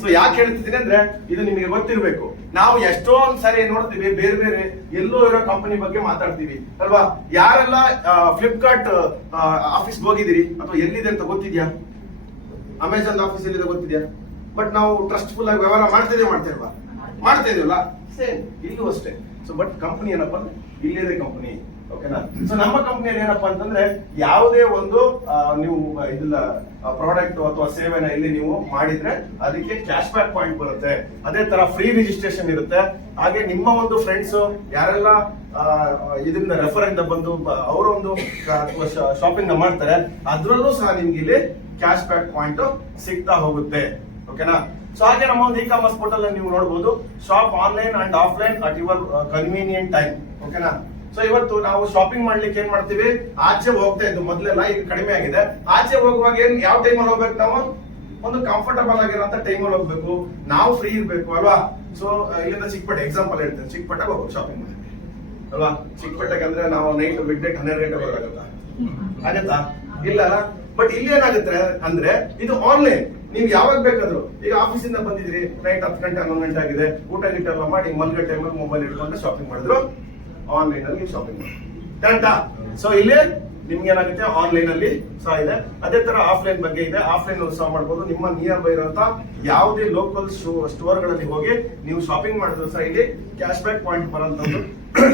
ಸೊ ಯಾಕೆ ಹೇಳ್ತಿದ್ದೀನಿ ಅಂದ್ರೆ ಇದು ನಿಮಗೆ ಗೊತ್ತಿರಬೇಕು. ನಾವು ಎಷ್ಟೊಂದ್ ಸಾರಿ ನೋಡ್ತೀವಿ ಬೇರೆ ಬೇರೆ ಎಲ್ಲೋ ಇರೋ ಕಂಪನಿ ಬಗ್ಗೆ ಮಾತಾಡ್ತೀವಿ ಅಲ್ವಾ. ಯಾರೆಲ್ಲ ಫ್ಲಿಪ್ಕಾರ್ಟ್ ಆಫೀಸ್ ಹೋಗಿದ್ದೀರಿ ಅಥವಾ ಎಲ್ಲಿದೆ ಅಂತ ಗೊತ್ತಿದ್ಯಾ? ಅಮೆಜಾನ್ ಆಫೀಸ್ ಎಲ್ಲಿದೆ ಗೊತ್ತಿದ್ಯಾ? ಬಟ್ ನಾವು ಟ್ರಸ್ಟ್ಫುಲ್ ಆಗಿ ವ್ಯವಹಾರ ಮಾಡ್ತಾ ಇದೀವಲ್ಲ ಸೇಮ್ ಇಲ್ಲೂ ಅಷ್ಟೇ. ಸೊ ಬಟ್ ಕಂಪನಿ ಏನಪ್ಪಾ ಅಂದ್ರೆ ಇಲ್ಲಿದೆ ಕಂಪನಿ, ಓಕೆನಾ. ಸೊ ನಮ್ಮ ಕಂಪನಿಯಲ್ಲಿ ಏನಪ್ಪಾ ಅಂತಂದ್ರೆ ಯಾವುದೇ ಒಂದು ನೀವು ಇದನ್ನ ಪ್ರಾಡಕ್ಟ್ ಅಥವಾ ಸೇವೆನ ಇಲ್ಲಿ ನೀವು ಮಾಡಿದ್ರೆ ಅದಕ್ಕೆ ಕ್ಯಾಶ್ ಬ್ಯಾಕ್ ಪಾಯಿಂಟ್ ಬರುತ್ತೆ. ಅದೇ ತರ ಫ್ರೀ ರಿಜಿಸ್ಟ್ರೇಷನ್ ಇರುತ್ತೆ. ಹಾಗೆ ನಿಮ್ಮ ಒಂದು ಫ್ರೆಂಡ್ಸ್ ಯಾರೆಲ್ಲ ಇದರಿಂದ ರೆಫರ್ ಇಂದ ಬಂದು ಅವರ ಒಂದು ಶಾಪಿಂಗ್ ನ ಮಾಡ್ತಾರೆ ಅದ್ರಲ್ಲೂ ಸಹ ನಿಮ್ಗೆ ಇಲ್ಲಿ ಕ್ಯಾಶ್ ಬ್ಯಾಕ್ ಪಾಯಿಂಟ್ ಸಿಗ್ತಾ ಹೋಗುತ್ತೆ, ಓಕೆನಾ. ಸೊ ಹಾಗೆ ನಮ್ಮ ಒಂದು ಇ-ಕಾಮರ್ಸ್ ಪೋರ್ಟಲ್ ನೀವು ನೋಡಬಹುದು shop online and offline at your convenient time, ಓಕೆನಾ. ಸೊ ಇವತ್ತು ನಾವು ಶಾಪಿಂಗ್ ಮಾಡ್ಲಿಕ್ಕೆ ಏನ್ ಮಾಡ್ತೀವಿ, ಆಚೆ ಹೋಗ್ತಾ ಇದ್ದು ಮೊದಲೆಲ್ಲ ಈಗ ಕಡಿಮೆ ಆಗಿದೆ. ಆಚೆ ಹೋಗುವಾಗ ಏನ್ ಯಾವ ಟೈಮಲ್ಲಿ ಹೋಗ್ಬೇಕು, ನಾವು ಒಂದು ಕಂಫರ್ಟಬಲ್ ಆಗಿರೋಂತ ಟೈಮಲ್ಲಿ ಹೋಗ್ಬೇಕು, ನಾವು ಫ್ರೀ ಇರ್ಬೇಕು ಅಲ್ವಾ. ಸೊ ಇಲ್ಲಿಂದ ಚಿಕ್ಕಪೇಟೆ ಎಕ್ಸಾಂಪಲ್ ಹೇಳ್ತೇನೆ, ಚಿಕ್ಕಪೇಟೆಗೆ ಹೋಗ್ಬೇಕು ಶಾಪಿಂಗ್ ಮಾಡಿ ಅಲ್ವಾ. ಚಿಕ್ಕಪೇಟೆಗೆ ಅಂದ್ರೆ ನಾವು ನೈಟ್ ಮಿಡ್ ನೈಟ್ 12 ಗಂಟೆಗೆ ಹೋಗತ್ತಾ ಆಗತ್ತಾ? ಇಲ್ಲ. ಬಟ್ ಇಲ್ಲಿ ಏನಾಗುತ್ತೆ ಅಂದ್ರೆ ಇದು ಆನ್ಲೈನ್. ನೀವು ಯಾವಾಗ ಬೇಕಾದ್ರು ಈಗ ಆಫೀಸ್ ಇಂದ ಬಂದಿದ್ರಿ, ನೈಟ್ 10 ಗಂಟೆ 11 ಗಂಟೆ ಆಗಿದೆ, ಊಟ ಗಿಟ್ಟ ಎಲ್ಲ ಮಾಡಿ ಮಲ್ಗೋ ಟೈಮಲ್ಲಿ ಮೊಬೈಲ್ ಇಟ್ಕೊಂಡು ಶಾಪಿಂಗ್ ಮಾಡಿದ್ರು, ಆನ್ಲೈನ್ ಅಲ್ಲಿ ಶಾಪಿಂಗ್ ಮಾಡಿ ಕರೆಕ್ಟಾ. ಸೊ ಇಲ್ಲಿ ನಿಮ್ಗೆ ಏನಾಗುತ್ತೆ ಆನ್ಲೈನ್ ಅಲ್ಲಿ ಸಹ ಇದೆ. ಅದೇ ತರ ಆಫ್ಲೈನ್ ಬಗ್ಗೆ ಇದೆ, ಆಫ್ಲೈನ್ ಸಹ ಮಾಡಬಹುದು. ನಿಮ್ಮ ನಿಯರ್ ಬೈ ಇರುವಂತ ಯಾವುದೇ ಲೋಕಲ್ ಸ್ಟೋರ್ ಗಳಲ್ಲಿ ಹೋಗಿ ನೀವು ಶಾಪಿಂಗ್ ಮಾಡಿದ್ರು ಸಹ ಇಲ್ಲಿ ಕ್ಯಾಶ್ ಬ್ಯಾಕ್ ಪಾಯಿಂಟ್ ಬರುವಂತದ್ದು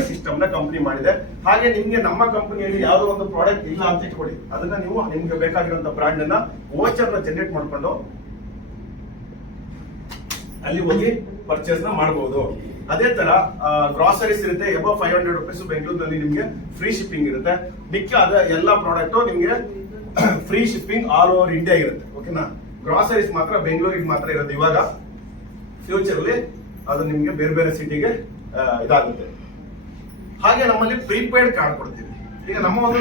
ಸಿಸ್ಟಮ್ ನ ಕಂಪನಿ ಮಾಡಿದೆ. ಹಾಗೆ ನಿಮ್ಗೆ ನಮ್ಮ ಕಂಪನಿಯಲ್ಲಿ ಯಾವುದೋ ಒಂದು ಪ್ರಾಡಕ್ಟ್ ಇಲ್ಲ ಅಂತ ಇಟ್ಕೊಳ್ಳಿ, ಅದನ್ನ ನೀವು ನಿಮ್ಗೆ ಬೇಕಾಗಿರುವಂತ ಬ್ರಾಂಡ್ ಅನ್ನ ವೋಚರ್ ನ ಜನರೇಟ್ ಮಾಡ್ಕೊಂಡು ಅಲ್ಲಿ ಹೋಗಿ ಪರ್ಚೇಸ್ ನ ಮಾಡಬಹುದು. ಅದೇ ತರ ಗ್ರಾಸರೀಸ್ ಇರುತ್ತೆ, ಎಬೋ 500 ರುಪೀಸ್ ಬೆಂಗಳೂರಿನಲ್ಲಿ ನಿಮ್ಗೆ ಫ್ರೀ ಶಿಪ್ಪಿಂಗ್ ಇರುತ್ತೆ. ಮಿಕ್ಕ ಎಲ್ಲ ಪ್ರಾಡಕ್ಟ್ ನಿಮ್ಗೆ free shipping all over India ಇರುತ್ತೆ, ಓಕೆನಾ. ಗ್ರಾಸರೀಸ್ ಮಾತ್ರ ಬೆಂಗಳೂರಿಗೆ ಮಾತ್ರ ಇರುತ್ತೆ. ಇವಾಗ ಫ್ಯೂಚರ್ ಅಲ್ಲಿ ಅದು ನಿಮ್ಗೆ ಬೇರೆ ಬೇರೆ ಸಿಟಿಗೆ ಇದಾಗುತ್ತೆ. ಹಾಗೆ ನಮ್ಮಲ್ಲಿ ಪ್ರೀಪೇಯ್ಡ್ ಕಾರ್ಡ್ ಕೊಡ್ತೀವಿ. ಈಗ ನಮ್ಮ ಒಂದು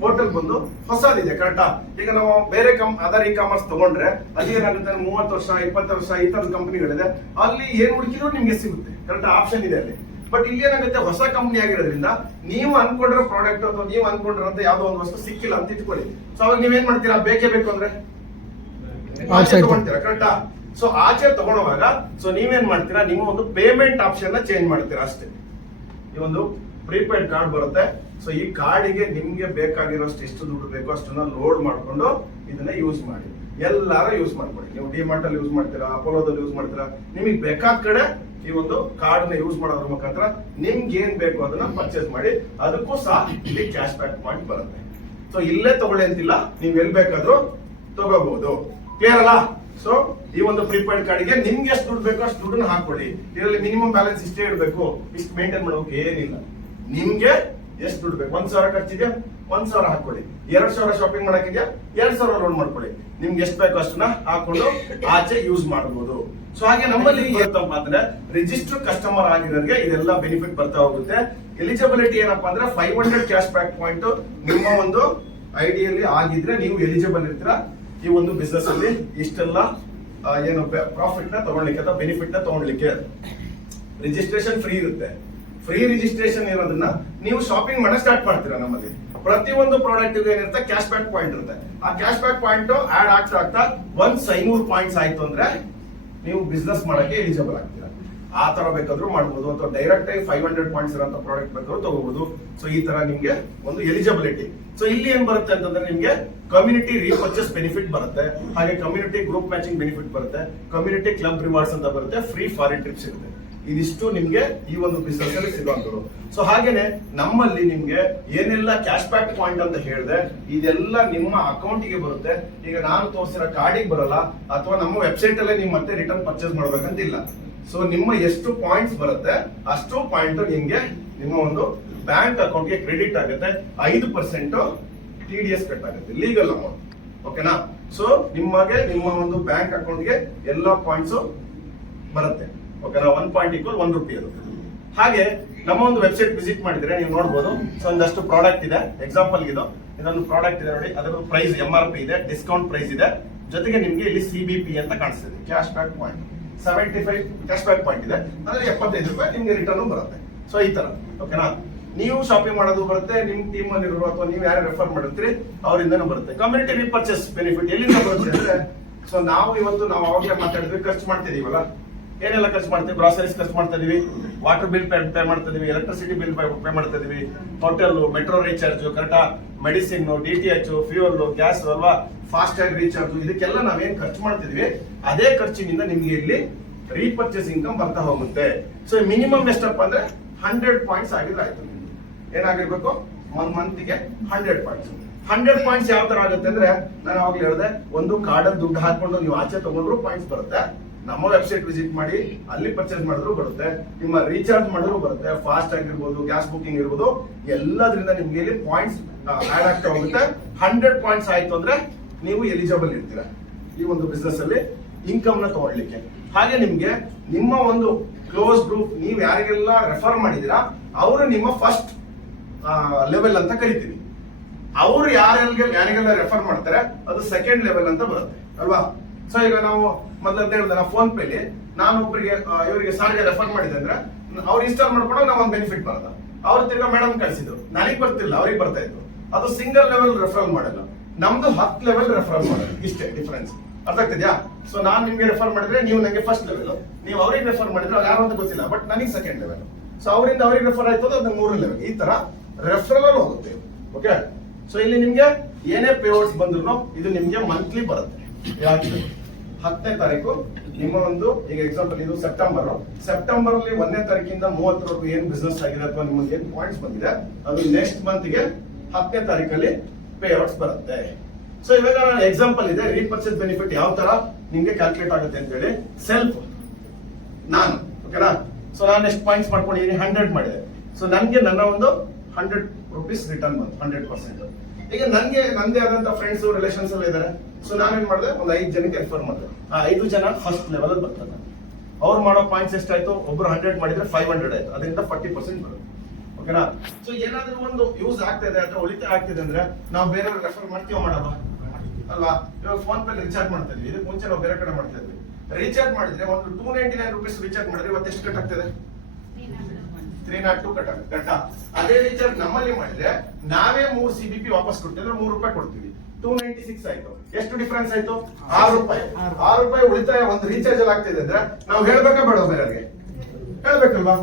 ಪೋರ್ಟಲ್ ಬಂದು ಹೊಸದಿದೆ, ಕರೆಕ್ಟಾ. ಈಗ ನಾವು ಬೇರೆ ಅದರ್ ಇ-ಕಾಮರ್ಸ್ ತಗೊಂಡ್ರೆ ಅಲ್ಲಿ ಏನಾಗುತ್ತೆ, 30 ವರ್ಷ 20 ವರ್ಷ ಈ ತರದ ಕಂಪನಿಗಳಿದೆ, ಅಲ್ಲಿ ಏನ್ ಹುಡುಕಿದ್ರು ನಿಮ್ಗೆ ಸಿಗುತ್ತೆ, ಕರೆಕ್ಟ್ ಆಪ್ಷನ್ ಇದೆ ಅಲ್ಲಿ. ಬಟ್ ಇಲ್ಲಿ ಏನಾಗುತ್ತೆ, ಹೊಸ ಕಂಪನಿ ಆಗಿರೋದ್ರಿಂದ ನೀವು ಅನ್ಕೊಂಡಿರೋ ಪ್ರಾಡಕ್ಟ್ ಅಥವಾ ನೀವು ಅನ್ಕೊಂಡಿರೋಂತ ಯಾವ್ದೋ ಒಂದು ವಸ್ತು ಸಿಕ್ಕಿಲ್ಲ ಅಂತ ಇಟ್ಕೊಳ್ಳಿ. ಸೊ ಅವಾಗ ನೀವೇನ್ ಮಾಡ್ತೀರಾ, ಬೇಕೇ ಬೇಕು ಅಂದ್ರೆ ತಗೊಂಡ್ತೀರಾ, ಕರೆಕ್ಟಾ. ಸೊ ಆಚೆ ತಗೊಳುವಾಗ ಸೊ ನೀವೇನ್ ಮಾಡ್ತೀರಾ, ನಿಮ್ಮ ಒಂದು ಪೇಮೆಂಟ್ ಆಪ್ಷನ್ ನ ಚೇಂಜ್ ಮಾಡ್ತೀರಾ ಅಷ್ಟೇ. ಈ ಒಂದು ಪ್ರೀಪೇಯ್ಡ್ ಕಾರ್ಡ್ ಬರುತ್ತೆ. ಸೊ ಈ ಕಾರ್ಡಿಗೆ ನಿಮ್ಗೆ ಬೇಕಾಗಿರೋಷ್ಟು ಎಷ್ಟು ದುಡ್ಡು ಬೇಕೋ ಅಷ್ಟನ್ನ ಲೋಡ್ ಮಾಡ್ಕೊಂಡು ಇದನ್ನ ಯೂಸ್ ಮಾಡಿ. ಎಲ್ಲಾರು ಯೂಸ್ ಮಾಡ್ಕೊಳ್ಳಿ. ನೀವು ಡಿಮಾರ್ಟ್ ಅಲ್ಲಿ ಯೂಸ್ ಮಾಡ್ತೀರಾ, ಅಪೋಲೋದಲ್ಲಿ ಯೂಸ್ ಮಾಡ್ತೀರಾ, ನಿಮಗೆ ಬೇಕಾದ ಕಡೆ ಈ ಒಂದು ಕಾರ್ಡ್ ನ ಯೂಸ್ ಮಾಡೋದ್ರ ಮುಖಾಂತರ ನಿಮ್ಗೆ ಏನ್ ಬೇಕು ಅದನ್ನ ಪರ್ಚೇಸ್ ಮಾಡಿ. ಅದಕ್ಕೂ ಸಹ ಇಲ್ಲಿ ಕ್ಯಾಶ್ ಬ್ಯಾಕ್ ಪಾಯಿಂಟ್ ಬರುತ್ತೆ. ಸೊ ಇಲ್ಲೇ ತಗೊಳ್ಳಿ ಅಂತಿಲ್ಲ, ನೀವ್ ಎಲ್ ಬೇಕಾದ್ರೂ ತಗೋಬಹುದು. ಕ್ಲಿಯರ್ ಅಲ್ಲ? ಸೊ ಈ ಒಂದು ಪ್ರೀಪೇಯ್ಡ್ ಕಾರ್ಡ್ಗೆ ನಿಮ್ಗೆ ಎಷ್ಟು ದುಡ್ಡು ಬೇಕೋ ಅಷ್ಟು ದುಡ್ಡನ್ನ ಹಾಕೊಳ್ಳಿ. ಇದರಲ್ಲಿ ಮಿನಿಮಮ್ ಬ್ಯಾಲೆನ್ಸ್ ಇಷ್ಟೇ ಇಡಬೇಕು, ಇಷ್ಟು ಮೇಂಟೈನ್ ಮಾಡೋಕೆ ಏನಿಲ್ಲ. ನಿಮ್ಗೆ ಎಷ್ಟು ದುಡ್ಡು ಬೇಕು, 1000 ಖರ್ಚಿದ್ಯಾ 1000 ಹಾಕೊಳ್ಳಿ, 2000 ಶಾಪಿಂಗ್ ಮಾಡಕ್ಕಿದ್ಯಾ 2000 ಲೋಡ್ ಮಾಡ್ಕೊಳ್ಳಿ. ನಿಮ್ಗೆ ಎಷ್ಟು ಬೇಕೋ ಅಷ್ಟನ್ನ ಹಾಕೊಂಡು ಆಚೆ ಯೂಸ್ ಮಾಡಬಹುದು. ಸೊ ಹಾಗೆ ನಮ್ಮಲ್ಲಿ ಏನಪ್ಪ ಅಂದ್ರೆ ರಿಜಿಸ್ಟರ್ ಕಸ್ಟಮರ್ ಆಗಿರೋರಿಗೆ ಇದೆಲ್ಲ ಬೆನಿಫಿಟ್ ಬರ್ತಾ ಹೋಗುತ್ತೆ. ಎಲಿಜಿಬಿಲಿಟಿ ಏನಪ್ಪಾ ಅಂದ್ರೆ 500 ಕ್ಯಾಶ್ ಬ್ಯಾಕ್ ಪಾಯಿಂಟ್ ನಿಮ್ಮ ಒಂದು ಐಡಿಯಲ್ಲಿ ಆಗಿದ್ರೆ ನೀವು ಎಲಿಜಿಬಲ್ ಇರ್ತೀರಾ ಈ ಒಂದು ಬಿಸ್ನೆಸ್ ಅಲ್ಲಿ ಇಷ್ಟೆಲ್ಲ ಏನು ಪ್ರಾಫಿಟ್ ನ ತಗೊಳ್ಳಿಕ್ಕೆ ಅಥವಾ ಬೆನಿಫಿಟ್ ನ ತಗೊಳ್ಳಿಕ್ಕೆ. ರಿಜಿಸ್ಟ್ರೇಷನ್ ಫ್ರೀ ಇರುತ್ತೆ. ಫ್ರೀ ರಿಜಿಸ್ಟ್ರೇಷನ್ ಇರೋದನ್ನ ನೀವು ಶಾಪಿಂಗ್ ಮಾಡಕ್ ಸ್ಟಾರ್ಟ್ ಮಾಡ್ತೀರಾ. ನಮ್ಮಲ್ಲಿ ಪ್ರತಿಯೊಂದು ಪ್ರಾಡಕ್ಟ್ ಏನಿರುತ್ತೆ ಕ್ಯಾಶ್ ಬ್ಯಾಕ್ ಪಾಯಿಂಟ್ ಇರುತ್ತೆ. ಆ ಕ್ಯಾಶ್ ಬ್ಯಾಕ್ ಪಾಯಿಂಟ್ ಆಡ್ ಆಗ್ತಾ ಒಂದ್ 500 ಪಾಯಿಂಟ್ಸ್ ಆಯ್ತು ಅಂದ್ರೆ ನೀವು ಬಿಸ್ನೆಸ್ ಮಾಡಕ್ಕೆ ಎಲಿಜಿಬಲ್ ಆಗ್ತೀರಾ. ಆ ತರ ಬೇಕಾದ್ರೂ ಮಾಡಬಹುದು, ಅಥವಾ ಡೈರೆಕ್ಟ್ ಆಗಿ 500 ಪಾಯಿಂಟ್ಸ್ ಇರೋ ಪ್ರಾಡಕ್ಟ್ ಬೇಕಾದ್ರೂ ತಗೋಬಹುದು. ಸೊ ಈ ತರ ನಿಮ್ಗೆ ಒಂದು ಎಲಿಜಿಬಿಲಿಟಿ. ಸೊ ಇಲ್ಲಿ ಏನ್ ಬರುತ್ತೆ ಅಂತಂದ್ರೆ ನಿಮ್ಗೆ ಕಮ್ಯುನಿಟಿ ರೀಪರ್ಚೇಸ್ ಬೆನಿಫಿಟ್ ಬರುತ್ತೆ, ಹಾಗೆ ಕಮ್ಯುನಿಟಿ ಗ್ರೂಪ್ ಮ್ಯಾಚಿಂಗ್ ಬೆನಿಫಿಟ್ ಬರುತ್ತೆ, ಕಮ್ಯುನಿಟಿ ಕ್ಲಬ್ ರಿವಾರ್ಡ್ಸ್ ಅಂತ ಬರುತ್ತೆ, ಫ್ರೀ ಫಾರಿನ್ ಟ್ರಿಪ್ಸ್ ಇರುತ್ತೆ. ಇದಿಷ್ಟು ನಿಮ್ಗೆ ಈ ಒಂದು ಬಿಸ್ನೆಸ್ ಅಲ್ಲಿ ಸಿಗುವಂತದ್ದು. ಸೊ ಹಾಗೇನೆ ನಮ್ಮಲ್ಲಿ ನಿಮ್ಗೆ ಏನೆಲ್ಲ ಕ್ಯಾಶ್ ಬ್ಯಾಕ್ ಪಾಯಿಂಟ್ ಅಂತ ಹೇಳಿದೆ ಇದೆಲ್ಲ ನಿಮ್ಮ ಅಕೌಂಟಿಗೆ ಬರುತ್ತೆ. ಈಗ ನಾನು ತೋರಿಸಿರೋ ಕಾರ್ಡಿಗೆ ಬರಲ್ಲ, ಅಥವಾ ನಮ್ಮ ವೆಬ್ಸೈಟ್ ಅಲ್ಲೇ ನೀವು ಮತ್ತೆ ರಿಟರ್ನ್ ಪರ್ಚೇಸ್ ಮಾಡ್ಬೇಕಂತ ಇಲ್ಲ. ಸೊ ನಿಮ್ಮ ಎಷ್ಟು ಪಾಯಿಂಟ್ಸ್ ಬರುತ್ತೆ ಅಷ್ಟು ಪಾಯಿಂಟ್ ನಿಮ್ಗೆ ನಿಮ್ಮ ಒಂದು ಬ್ಯಾಂಕ್ ಅಕೌಂಟ್ಗೆ ಕ್ರೆಡಿಟ್ ಆಗುತ್ತೆ. 5% TDS ಕಟ್ ಆಗುತ್ತೆ, ಲೀಗಲ್ ಅಮೌಂಟ್, ಓಕೆನಾ. ಸೊ ನಿಮಗೆ ನಿಮ್ಮ ಒಂದು ಬ್ಯಾಂಕ್ ಅಕೌಂಟ್ಗೆ ಎಲ್ಲ ಪಾಯಿಂಟ್ಸ್ ಬರುತ್ತೆ, ಓಕೆನಾ. 1 ಪಾಯಿಂಟ್ = 1 ರೂಪಾಯಿ ಅದು. ಹಾಗೆ ನಮ್ಮ ಒಂದು ವೆಬ್ಸೈಟ್ ವಿಸಿಟ್ ಮಾಡಿದ್ರೆ ನೀವು ನೋಡಬಹುದು. ಸೊ ಒಂದಷ್ಟು ಪ್ರಾಡಕ್ಟ್ ಇದೆ, ಎಕ್ಸಾಂಪಲ್ ಇದೊಂದು ಪ್ರಾಡಕ್ಟ್ ಇದೆ ನೋಡಿ, ಅದರ ಪ್ರೈಸ್ MRP ಇದೆ, ಡಿಸ್ಕೌಂಟ್ ಪ್ರೈಸ್ ಇದೆ, ಜೊತೆಗೆ ನಿಮ್ಗೆ ಇಲ್ಲಿ CBP ಅಂತ ಕಾಣಿಸ್ತಿದೆ, cash back point 75 cash back point ಇದೆ, ಅಂದ್ರೆ 75 ರೂಪಾಯಿ ನಿಮ್ಗೆ ರಿಟರ್ನ್ ಬರುತ್ತೆ. ಸೊ ಈ ತರ, ಓಕೆನಾ. ನೀವು ಶಾಪಿಂಗ್ ಮಾಡೋದು ಬರುತ್ತೆ, ನಿಮ್ ಟೀಮ್ ಅಲ್ಲಿ ಇರೋ ಅಥವಾ ನೀವು ಯಾರು ರೆಫರ್ ಮಾಡಿರ್ತೀರಿ ಅವರಿಂದನೂ ಬರುತ್ತೆ. ಕಮ್ಯುನಿಟಿ ರೀಪರ್ಚೇಸ್ ಬೆನಿಫಿಟ್ ಎಲ್ಲಿಂದ ಬರುತ್ತೆ ಅಂದ್ರೆ, ಸೊ ನಾವು ಅವಾಗಲೇ ಮಾತಾಡಿದ್ವಿ, ಖರ್ಚು ಮಾಡ್ತಿದೀವಲ್ಲ, ಏನೆಲ್ಲ ಖರ್ಚು ಮಾಡ್ತೀವಿ? ಗ್ರಾಸರೀಸ್ ಖರ್ಚು ಮಾಡ್ತಾ ಇದೀವಿ, ವಾಟರ್ ಬಿಲ್ ಪೇ ಮಾಡ್ತಾ ಇದೀವಿ, ಎಲೆಕ್ಟ್ರಿಸಿಟಿ ಬಿಲ್ ಪೇ ಮಾಡ್ತಾ ಇದೀವಿ, ಹೋಟೆಲ್, ಮೆಟ್ರೋ ರೀಚಾರ್ಜ್, ಕರೆಕ್ಟಾ, ಮೆಡಿಸಿನ್, DTH, ಫ್ಯೂಯಲ್, ಗ್ಯಾಸ್ ಅಲ್ವಾ, ಫಾಸ್ಟ್ ಟ್ಯಾಗ್ ರೀಚಾರ್ಜ್, ಇದಕ್ಕೆಲ್ಲ ನಾವೇನ್ ಖರ್ಚು ಮಾಡ್ತಿದ್ವಿ ಅದೇ ಖರ್ಚಿನಿಂದ ನಿಮ್ಗೆ ಇಲ್ಲಿ ರೀಪರ್ಚೇಸ್ ಇನ್ಕಮ್ ಬರ್ತಾ ಹೋಗುತ್ತೆ. ಸೊ ಮಿನಿಮಮ್ ಎಷ್ಟಪ್ಪ ಅಂದ್ರೆ 100 ಪಾಯಿಂಟ್ಸ್ ಆಗಿದ್ರೆ ಆಯ್ತು. ಏನಾಗಿರ್ಬೇಕು? 1 ಮಂತ್ಗೆ 100 ಪಾಯಿಂಟ್ಸ್. 100 ಪಾಯಿಂಟ್ಸ್ ಯಾವ ತರ ಆಗುತ್ತೆ ಅಂದ್ರೆ, ನಾನು ಅವಾಗ್ಲೇ ಹೇಳಿದೆ, ಒಂದು ಕಾರ್ಡಲ್ಲಿ ದುಡ್ಡು ಹಾಕೊಂಡು ನೀವು ಆಚೆ ತಗೊಂಡ್ರು ಪಾಯಿಂಟ್ಸ್ ಬರುತ್ತೆ, ನಮ್ಮ ವೆಬ್ಸೈಟ್ ವಿಸಿಟ್ ಮಾಡಿ ಅಲ್ಲಿ ಪರ್ಚೇಸ್ ಮಾಡಿದ್ರು ಬರುತ್ತೆ, ನಿಮ್ಮ ರೀಚಾರ್ಜ್ ಮಾಡಿದ್ರು ಬರುತ್ತೆ, ಫಾಸ್ಟ್ ಆಗಿರ್ಬೋದು, ಗ್ಯಾಸ್ ಬುಕಿಂಗ್ ಇರ್ಬೋದು, ಎಲ್ಲದ್ರಿಂದ ನಿಮ್ಗೆ ಇಲ್ಲಿ ಪಾಯಿಂಟ್ಸ್ ಆಡ್ ಆಗ್ತಾ ಹೋಗುತ್ತೆ. 100 ಪಾಯಿಂಟ್ಸ್ ಆಯ್ತು ಅಂದ್ರೆ ನೀವು ಎಲಿಜಿಬಲ್ ಇರ್ತೀರಾ ಈ ಒಂದು ಬಿಸ್ನೆಸ್ ಅಲ್ಲಿ ಇನ್ಕಮ್ ನ ತಗೊಳ್ಳಿಕ್ಕೆ. ಹಾಗೆ ನಿಮ್ಗೆ ನಿಮ್ಮ ಒಂದು ಕ್ಲೋಸ್ ಗ್ರೂಪ್, ನೀವು ಯಾರಿಗೆಲ್ಲ ರೆಫರ್ ಮಾಡಿದೀರಾ ಅವರು ನಿಮ್ಮ ಫಸ್ಟ್ ಲೆವೆಲ್ ಅಂತ ಕರಿತೀವಿ. ಅವರು ಯಾರಿಗೆಲ್ಲ ರೆಫರ್ ಮಾಡ್ತಾರೆ ಅದು ಸೆಕೆಂಡ್ ಲೆವೆಲ್ ಅಂತ ಬರುತ್ತೆ ಅಲ್ವಾ. ಸೊ ಈಗ ನಾವು ಮೊದಲಂತ ಹೇಳಿದ್ರೆ, ನಾವು ಫೋನ್ ಪೇಲಿ ನಾನು ಒಬ್ಬರಿಗೆ ಇವರಿಗೆ ಸಾರಿಗೆ ರೆಫರ್ ಮಾಡಿದೆ ಅಂದ್ರೆ ಅವ್ರು ಇನ್ಸ್ಟಾಲ್ ಮಾಡ್ಕೊಂಡಾಗ ನಾವು ಒಂದು ಬೆನಿಫಿಟ್ ಬರೋದ, ಅವ್ರು ತಿರ್ಗಾ ಮೇಡಮ್ ಕಳಿಸಿದ್ರು, ನನಗೆ ಬರ್ತಿಲ್ಲ, ಅವ್ರಿಗೆ ಬರ್ತಾ ಇತ್ತು. ಅದು ಸಿಂಗಲ್ ಲೆವೆಲ್ ರೆಫರಲ್ ಮಾಡಲ್ಲ, ನಮ್ದು 10 ಲೆವೆಲ್ ರೆಫರಲ್ ಮಾಡೋದು, ಇಷ್ಟೇ ಡಿಫರೆನ್ಸ್. ಅರ್ಥ ಆಗ್ತಿದ್ಯಾ? ಸೊ ನಾನ್ ನಿಮ್ಗೆ ರೆಫರ್ ಮಾಡಿದ್ರೆ ನೀವು ನನಗೆ ಫಸ್ಟ್ ಲೆವೆಲ್, ನೀವು ಅವ್ರಿಗೆ ರೆಫರ್ ಮಾಡಿದ್ರೆ ಅವ್ರು ಯಾರು ಅಂತ ಗೊತ್ತಿಲ್ಲ, ಬಟ್ ನನಗೆ ಸೆಕೆಂಡ್ ಲೆವೆಲ್. ಸೊ ಅವರಿಂದ ಅವ್ರಿಗೆ ರೆಫರ್ ಆಯ್ತು ಅದು 3 ಲೆವೆಲ್, ಈ ತರ ರೆಫರಲ್ ಹೋಗುತ್ತೆ. ಓಕೆ, ಸೊ ಇಲ್ಲಿ ನಿಮ್ಗೆ ಏನೇ ಪೇಔಟ್ಸ್ ಬಂದ್ರು ಇದು ನಿಮ್ಗೆ ಮಂತ್ಲಿ ಬರುತ್ತೆ. ಯಾಕೆ? 10ನೇ ತಾರೀಕು ನಿಮ್ಮ ಒಂದು, ಈಗ ಎಕ್ಸಾಂಪಲ್ ಇದು ಸೆಪ್ಟೆಂಬರ್ ಅಲ್ಲಿ 1ನೇ ತಾರೀಕಿಂದ 30ರವರೆಗೂ ಏನ್ ಬಿಸ್ನೆಸ್ ಆಗಿದೆ ಅಥವಾ ನಿಮ್ಗೆ ಏನ್ ಪಾಯಿಂಟ್ಸ್ ಬಂದಿದೆ ಅದು ನೆಕ್ಸ್ಟ್ ಮಂತ್ಗೆ 10ನೇ ತಾರೀಕಲ್ಲಿ ಪೇಔಟ್ಸ್ ಬರುತ್ತೆ. ಸೊ ಇವಾಗ ನಾನು ಎಕ್ಸಾಂಪಲ್ ಇದೆ, ರೀಪರ್ಚೇಸ್ ಬೆನಿಫಿಟ್ ಯಾವ ತರ ನಿಮ್ಗೆ ಕ್ಯಾಲ್ಕುಲೇಟ್ ಆಗುತ್ತೆ ಅಂತ ಹೇಳಿ ಸೆಲ್ಫ್ ನಾನು, ಓಕೆನಾ. ಸೊ ನಾನು ಎಷ್ಟು ಪಾಯಿಂಟ್ಸ್ ಮಾಡ್ಕೊಂಡಿದ್ದೀನಿ? 100 ಮಾಡಿದೆ. ಸೊ ನನ್ಗೆ ನನ್ನ ಒಂದು 100 ರೂಪೀಸ್ ರಿಟರ್ನ್ ಬಂತು, 100%. ಈಗ ನನ್ಗೆ ನಂದೇ ಆದಂತ ಫ್ರೆಂಡ್ಸ್ ರಿಲೇಷನ್ಸ್ ಎಲ್ಲ ಇದಾರೆ. ಸೊ ನಾನೇನ್ ಮಾಡಿದೆ, ಒಂದು 5 ಜನಕ್ಕೆ ರೆಫರ್ ಮಾಡಿದೆ. ಆ 5 ಜನ ಫಸ್ಟ್ ಲೆವೆಲ್ ಅಲ್ಲಿ ಬರ್ತಾರೆ. ಅವ್ರು ಮಾಡೋ ಪಾಯಿಂಟ್ಸ್ ಎಷ್ಟಾಯ್ತು? ಒಬ್ರು 100 ಮಾಡಿದ್ರೆ 500 ಆಯ್ತು, ಅದರಿಂದ 40% ಬರುತ್ತೆ. ಓಕೆನಾ. ಸೊ ಏನಾದ್ರೂ ಒಂದು ಯೂಸ್ ಆಗ್ತಾ ಇದೆ ಅಥವಾ ಉಳಿತಾಯ ಆಗ್ತಿದೆ ಅಂದ್ರೆ ನಾವು ಬೇರೆಯವ್ರಿಗೆ ರೆಫರ್ ಮಾಡ್ತೀವೋ ಮಾಡಲ್ಲ ಅಲ್ವಾ. ಇವಾಗ ಫೋನ್ ಪೇ ರೀಚಾರ್ಜ್ ಮಾಡ್ತಾ ಇದ್ವಿ, ಇದಕ್ಕೆ ಮುಂಚೆ ನಾವು ಬೇರೆ ಕಡೆ ಮಾಡ್ತಾ ಇದ್ವಿ. ರೀಚಾರ್ಜ್ ಮಾಡಿದ್ರೆ ಒಂದು 299 ರೂಪೀಸ್ ರೀಚಾರ್ಜ್ ಮಾಡಿದ್ರೆ ಇವತ್ತು ಎಷ್ಟು ಕಟ್ ಆಗ್ತದೆ? 302 ಕಟ್ ಆಗುತ್ತೆ, ಕರೆಕ್ಟಾ? ಅದೇ ರೀಚಾರ್ಜ್ ನಮ್ಮಲ್ಲಿ ಮಾಡಿದ್ರೆ ನಾವೇ 3 CBP ವಾಪಸ್ ಕೊಡ್ತೀವಿ ಅಂದ್ರೆ 3 ರೂಪಾಯಿ ಕೊಡ್ತೀವಿ, 296 ಆಯ್ತು. ಎಷ್ಟು ಡಿಫರೆನ್ಸ್ ಆಯ್ತು? 6 ರೂಪಾಯಿ. 6 ರೂಪಾಯಿ ಉಳಿತಾಯ ಒಂದು ರೀಚಾರ್ಜ್ ಅಲ್ಲಿ ಆಗ್ತಿದೆ ಅಂದ್ರೆ ನಾವು ಹೇಳ್ಬೇಕಾ ಬೇಡ? ಬೇರೆಯವ್ರಿಗೆ ಹೇಳ್ಬೇಕಲ್ವಾ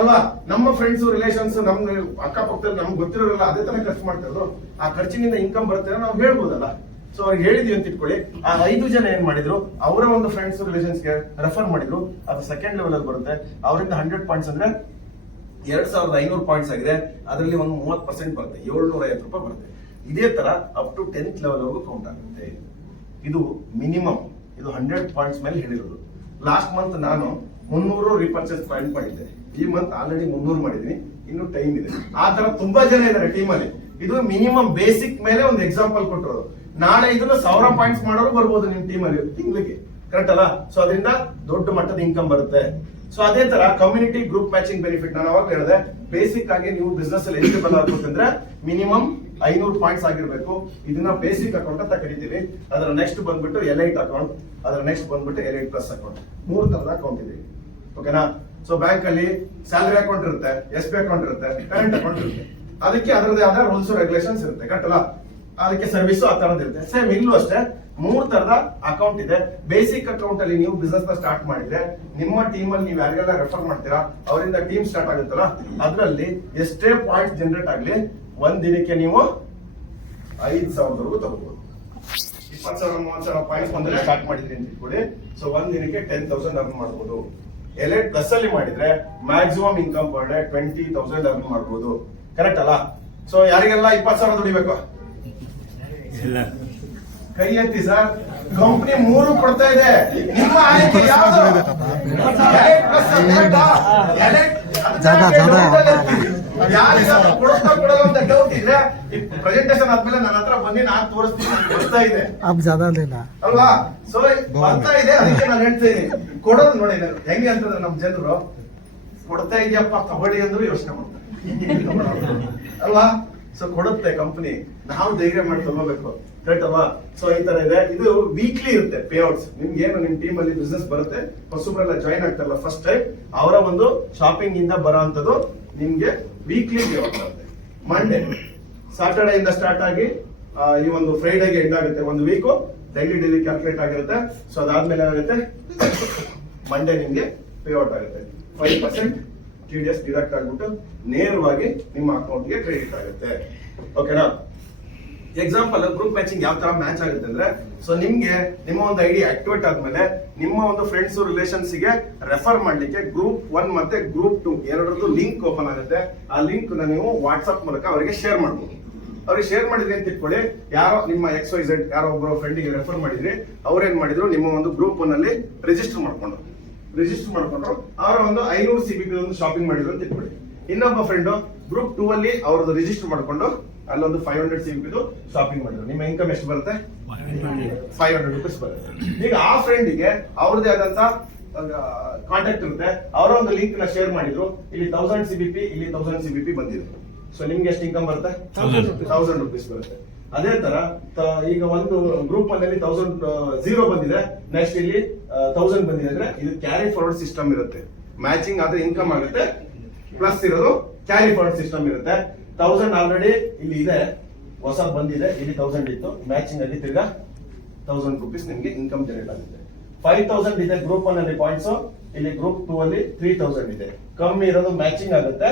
ಅಲ್ವಾ. ನಮ್ಮ ಫ್ರೆಂಡ್ಸ್ ರಿಲೇಷನ್ಸ್ ನಮ್ ಅಕ್ಕಪಕ್ಕದಲ್ಲಿ ನಮ್ಗೆ ಗೊತ್ತಿರೋಲ್ಲ ಅದೇ ತರ ಖರ್ಚು ಮಾಡ್ತಾ ಇದ್ರು, ಆ ಖರ್ಚಿನಿಂದ ಇನ್ಕಮ್ ಬರುತ್ತೆ ನಾವು ಹೇಳ್ಬೋದಲ್ಲ. ಸೊ ಅವ್ರಿಗೆ ಹೇಳಿದ್ವಿ ಅಂತ ಇಟ್ಕೊಳ್ಳಿ, ಆ 5 ಜನ ಏನ್ ಮಾಡಿದ್ರು, ಅವರ ಒಂದು ಫ್ರೆಂಡ್ಸ್ ರಿಲೇಷನ್ಸ್ಗೆ ರೆಫರ್ ಮಾಡಿದ್ರು, ಅದು ಸೆಕೆಂಡ್ ಲೆವೆಲ್ ಅಲ್ಲಿ ಬರುತ್ತೆ. ಅವರಿಂದ 100 ಪಾಯಿಂಟ್ಸ್ ಅಂದ್ರೆ 2500 ಪಾಯಿಂಟ್ಸ್ ಆಗಿದೆ, ಅದರಲ್ಲಿ ಒಂದು 30% ಬರುತ್ತೆ, 750 ರೂಪಾಯಿ ಬರುತ್ತೆ. ಇದೇ ತರ ಅಪ್ ಟು 10th ಲೆವೆಲ್ ವರೆಗೂ ಕೌಂಟ್ ಆಗುತ್ತೆ. ಇದು ಮಿನಿಮಮ್, ಇದು 100 ಪಾಯಿಂಟ್ಸ್ ಮೇಲೆ ಹೇಳಿರೋದು. ಲಾಸ್ಟ್ ಮಂತ್ ನಾನು 300 ರೀಪರ್ಚೇಸ್ ಪಾಯಿಂಟ್ ಮಾಡಿದ್ದೆ, ಈ ಮಂತ್ ಆಲ್ರೆಡಿ 300 ಮಾಡಿದೀನಿ, ಇನ್ನು ಟೈಮ್ ಇದೆ. ಆ ತರ ತುಂಬಾ ಜನ ಇದ್ದಾರೆ ಟೀಮ್ ಅಲ್ಲಿ. ಇದು ಮಿನಿಮಮ್ ಬೇಸಿಕ್ ಮೇಲೆ ಒಂದು ಎಕ್ಸಾಂಪಲ್ ಕೊಟ್ಟಿರೋದು. ನಾಳೆ ಇದನ್ನ 1000 ಪಾಯಿಂಟ್ಸ್ ಮಾಡೋರು ಬರ್ಬೋದು ನಿಮ್ ಟೀಮ್ ಅಲ್ಲಿ ತಿಂಗಳಿಗೆ, ಕರೆಕ್ಟ್ ಅಲ್ಲ. ಸೊ ಅದರಿಂದ ದೊಡ್ಡ ಮಟ್ಟದ ಇನ್ಕಮ್ ಬರುತ್ತೆ. ಸೊ ಅದೇ ತರ ಕಮ್ಯುನಿಟಿ ಗ್ರೂಪ್ ಮ್ಯಾಚಿಂಗ್ ಬೆನಿಫಿಟ್ ನಾನು ಅವಾಗ ಹೇಳಿದೆ, ಬೇಸಿಕ್ ಆಗಿ ನೀವು ಬಿಸ್ನೆಸ್ ಅಲ್ಲಿ ಎಲಿಜಿಬಲ್ ಆಗಬೇಕಂದ್ರೆ ಮಿನಿಮಮ್ 500 ಪಾಯಿಂಟ್ಸ್ ಆಗಿರ್ಬೇಕು. ಇದನ್ನ ಬೇಸಿಕ್ ಅಕೌಂಟ್ ಅಂತ ಕರಿತೀವಿ. ಅದರ ನೆಕ್ಸ್ಟ್ ಬಂದ್ಬಿಟ್ಟು ಎಲೈಟ್ ಅಕೌಂಟ್, ಅದರ ನೆಕ್ಸ್ಟ್ ಬಂದ್ಬಿಟ್ಟು ಎಲೈಟ್ ಪ್ಲಸ್ ಅಕೌಂಟ್, 3 ತರದ ಅಕೌಂಟ್ ಇದೆ, ಓಕೆನಾ. ಸೊ ಬ್ಯಾಂಕ್ ಅಲ್ಲಿ ಸ್ಯಾಲರಿ ಅಕೌಂಟ್ ಇರುತ್ತೆ, SB ಅಕೌಂಟ್ ಇರುತ್ತೆ, ಕರೆಂಟ್ ಅಕೌಂಟ್ ಇರುತ್ತೆ, ಅದಕ್ಕೆ ಅದರದೇ ಆದ ರೂಲ್ಸ್ ರೆಗ್ಯುಲೇಷನ್ಸ್ ಇರುತ್ತೆ, ಕರೆಕ್ಟ್ ಅಲ್ಲ. ಅದಕ್ಕೆ ಸರ್ವಿಸ್ ಆ ತರದ್ ಇರುತ್ತೆ. ಸೇಮ್ ಇಲ್ಲೂ ಅಷ್ಟೇ 3 ತರದ ಅಕೌಂಟ್ ಇದೆ. ಬೇಸಿಕ್ ಅಕೌಂಟ್ ಅಲ್ಲಿ ನೀವು ಬಿಸ್ನೆಸ್ ನ ಸ್ಟಾರ್ಟ್ ಮಾಡಿದ್ರೆ ನಿಮ್ಮ ಟೀಮ್ ಅಲ್ಲಿ ನೀವು ಯಾರಿಗೆಲ್ಲ ರೆಫರ್ ಮಾಡ್ತೀರಾ ಅವರಿಂದ ಟೀಮ್ ಸ್ಟಾರ್ಟ್ ಆಗುತ್ತಲ್ಲ, ಅದರಲ್ಲಿ ಎಷ್ಟೇ ಪಾಯಿಂಟ್ಸ್ ಜನರೇಟ್ ಆಗ್ಲಿ ಒಂದ್ ದಿನಕ್ಕೆ ನೀವು 5,000 ತಗೋಬಹುದು. 20,000 30,000 ಪಾಯಿಂಟ್ಸ್ ಒಂದರಲ್ಲಿ ಸ್ಟಾರ್ಟ್ ಮಾಡಿದ್ರಿ ಅಂತ ಇಟ್ಕೊಳ್ಳಿ. ಸೊ ಒಂದ್ ದಿನಕ್ಕೆ 10,000 ಅರ್ನ್ ಮಾಡಬಹುದು. ಎಲೈಟ್ ಪ್ಲಸ್ ಅಲ್ಲಿ ಮಾಡಿದ್ರೆ maximum income per day 20,000 earn ಮಾಡಬಹುದು, ಕರೆಕ್ಟ್ ಅಲ್ಲ. ಸೊ ಯಾರಿಗೆಲ್ಲ 20,000 ದುಡಿಬೇಕು? ಕೈ ಎತ್ತಿ ಸರ್. ಕಂಪನಿ 3 ಕೊಡ್ತಾ ಇದೆ, ನಿಮ್ಮ ಆಯ್ಕೆ ಯಾವುದು? ಯಾರಿಗಾದ್ರೂ ಕೊಡುತ್ತಾ ಕೊಡಲ್ಲ ಅಂತ ಡೌಟ್ ಇದ್ರೆ ಪ್ರೆಸೆಂಟೇಶನ್ ಆದ್ಮೇಲೆ ನನ್ನ ಹತ್ರ ಬನ್ನಿ, ನಾನು ತೋರಿಸ್ತೀನಿ. ಬರ್ತಾ ಇದೆ ಅಲ್ವಾ? ಸೊ ಬರ್ತಾ ಇದೆ, ಅದಕ್ಕೆ ನಾನು ಹೇಳ್ತಾ ಇದೀನಿ. ಕೊಡೋದು ನೋಡಿ ಹೆಂಗೆ ಅಂತಂದ್ರೆ ನಮ್ ಜನರು ಕೊಡ್ತಾ ಇದೆಯಪ್ಪ ತಗೊಳ್ಳಿ ಅಂದ್ರು ಯೋಚನೆ ಮಾಡ್ತಾರೆ ಅಲ್ವಾ. ಸೊ ಕೊಡುತ್ತೆ ಕಂಪನಿ, ನಾವು ಧೈರ್ಯ ಮಾಡಿ ತಗೋಬೇಕು, ಕರೆಕ್ಟ್ ಅಲ್ವಾ. ಸೊ ಈ ತರ ಇದೆ. ಇದು ವೀಕ್ಲಿ ಇರುತ್ತೆ ಪೇಔಟ್ಸ್. ನಿಮ್ಗೆ ಏನು ನಿಮ್ ಟೀಮ್ ಅಲ್ಲಿ ಬಿಸ್ನೆಸ್ ಬರುತ್ತೆ, ಹೊಸಬ್ರೆಲ್ಲ ಜಾಯ್ನ್ ಆಗ್ತಾರಲ್ಲ ಫಸ್ಟ್ ಟೈಮ್, ಅವರ ಒಂದು ಶಾಪಿಂಗ್ ಇಂದ ಬರೋ ಅಂತದ್ದು ನಿಮ್ಗೆ ವೀಕ್ಲಿ ಪೇಔಟ್ ಬರುತ್ತೆ. ಮಂಡೇ ಸಾಟರ್ಡೆ ಇಂದ ಸ್ಟಾರ್ಟ್ ಆಗಿ ಈ ಒಂದು ಫ್ರೈಡೆಗೆ ಎಂಡ್ ಆಗುತ್ತೆ. ಒಂದು ವೀಕು ಡೈಲಿ ಕ್ಯಾಲ್ಕುಲೇಟ್ ಆಗಿರುತ್ತೆ. ಸೊ ಅದಾದ್ಮೇಲೆ ಏನಾಗುತ್ತೆ, ಮಂಡೇ ನಿಮ್ಗೆ ಪೇಔಟ್ ಆಗುತ್ತೆ. 5% TDS ಡಿಡಕ್ಟ್ ಆಗ್ಬಿಟ್ಟು ನೇರವಾಗಿ ನಿಮ್ಮ ಅಕೌಂಟ್ಗೆ ಕ್ರೆಡಿಟ್ ಆಗುತ್ತೆ. ಓಕೆನಾ? ಎಕ್ಸಾಂಪಲ್ ಗ್ರೂಪ್ ಮ್ಯಾಚಿಂಗ್ ಯಾವ ತರ ಮ್ಯಾಚ್ ಆಗುತ್ತೆ ಅಂದ್ರೆ, ಸೊ ನಿಮ್ಗೆ ನಿಮ್ಮ ಒಂದು ಐಡಿ ಆಕ್ಟಿವೇಟ್ ಆದ್ಮೇಲೆ ನಿಮ್ಮ ಒಂದು ಫ್ರೆಂಡ್ಸ್ ರಿಲೇಷನ್ಸ್ ಗೆ ರೆಫರ್ ಮಾಡ್ಲಿಕ್ಕೆ ಗ್ರೂಪ್ 1 ಮತ್ತೆ ಗ್ರೂಪ್ 2 ಎರಡರದ್ದು ಲಿಂಕ್ ಓಪನ್ ಆಗುತ್ತೆ. ಆ ಲಿಂಕ್ ನ ನೀವು ವಾಟ್ಸ್ಆಪ್ ಮೂಲಕ ಅವರಿಗೆ ಶೇರ್ ಮಾಡಬಹುದು. ಅವ್ರಿಗೆ ಶೇರ್ ಮಾಡಿದ್ರಿ ಅಂತ ಇಟ್ಕೊಳ್ಳಿ, ಯಾರೋ ನಿಮ್ಮ XYZ ಯಾರೋ ಒಬ್ಬರು ಫ್ರೆಂಡಿಗೆ ರೆಫರ್ ಮಾಡಿದ್ರಿ, ಅವ್ರೇನ್ ಮಾಡಿದ್ರು ನಿಮ್ಮ ಒಂದು ಗ್ರೂಪ್ 1 ಅಲ್ಲಿ ರಿಜಿಸ್ಟರ್ ಮಾಡ್ಕೊಂಡ್ರು ಅವರ ಒಂದು 500 CBP ಒಂದು ಶಾಪಿಂಗ್ ಮಾಡಿದ್ರು ಅಂತ ಇಟ್ಕೊಳ್ಳಿ. ಇನ್ನೊಬ್ಬ ಫ್ರೆಂಡ್ ಗ್ರೂಪ್ 2 ಅಲ್ಲಿ ಅವ್ರದ್ದು ರಿಜಿಸ್ಟರ್ ಮಾಡ್ಕೊಂಡು ಅಲ್ಲೊಂದು 500 CBP ಶಾಪಿಂಗ್ ಮಾಡಿದ್ರು. ನಿಮ್ಮ ಇನ್ಕಮ್ ಎಷ್ಟು ಬರುತ್ತೆ? 500 ರೂಪೀಸ್ ಬರುತ್ತೆ. ಈಗ ಆ ಫ್ರೆಂಡಿಗೆ ಅವ್ರದೇ ಆದಂತ ಕಾಂಟ್ಯಾಕ್ಟ್ ಇರುತ್ತೆ, ಅವರ ಒಂದು ಲಿಂಕ್ ನ ಶೇರ್ ಮಾಡಿದ್ರು, ಇಲ್ಲಿ 1000 CBP ಇಲ್ಲಿ 1000 CBP ಬಂದಿದ್ರು. ಸೊ ನಿಮ್ಗೆ ಎಷ್ಟು ಇನ್ಕಮ್ ಬರುತ್ತೆ? 1000 ರೂಪೀಸ್ ಬರುತ್ತೆ. ಅದೇ ತರ ಈಗ ಒಂದು ಗ್ರೂಪ್ ಅಲ್ಲಿ 1000 ಬಂದಿದೆ, ನೆಕ್ಸ್ಟ್ ಇಲ್ಲಿ 1000 ಬಂದಿದೆ ಅಂದ್ರೆ ಇದು ಕ್ಯಾರಿ ಫಾರ್ವರ್ಡ್ ಸಿಸ್ಟಮ್ ಇರುತ್ತೆ. ಮ್ಯಾಚಿಂಗ್ ಆದ್ರೆ ಇನ್ಕಮ್ ಆಗುತ್ತೆ, ಪ್ಲಸ್ ಇರೋದು ಕ್ಯಾರಿ ಫಾರ್ವರ್ಡ್ ಸಿಸ್ಟಮ್ ಇರುತ್ತೆ. 1000 ಆಲ್ರೆಡಿ ಇಲ್ಲಿ ಇದೆ, ಹೊಸ ಬಂದಿದೆ, ಇಲ್ಲಿ 1000 ಇತ್ತು, ಮ್ಯಾಚಿಂಗ್ ಅಲ್ಲಿ ತಿರ್ಗಾ 1000 ರೂಪೀಸ್ ನಿಮ್ಗೆ ಇನ್ಕಮ್ ಜನರೇಟ್ ಆಗುತ್ತೆ. 5000 ಇದೆ ಗ್ರೂಪ್ 1 ಅಲ್ಲಿ ಪಾಯಿಂಟ್ಸ್, ಇಲ್ಲಿ ಗ್ರೂಪ್ 2 ಅಲ್ಲಿ 3000 ಇದೆ. ಕಮ್ಮಿ ಇರೋದು ಮ್ಯಾಚಿಂಗ್ ಆಗುತ್ತೆ.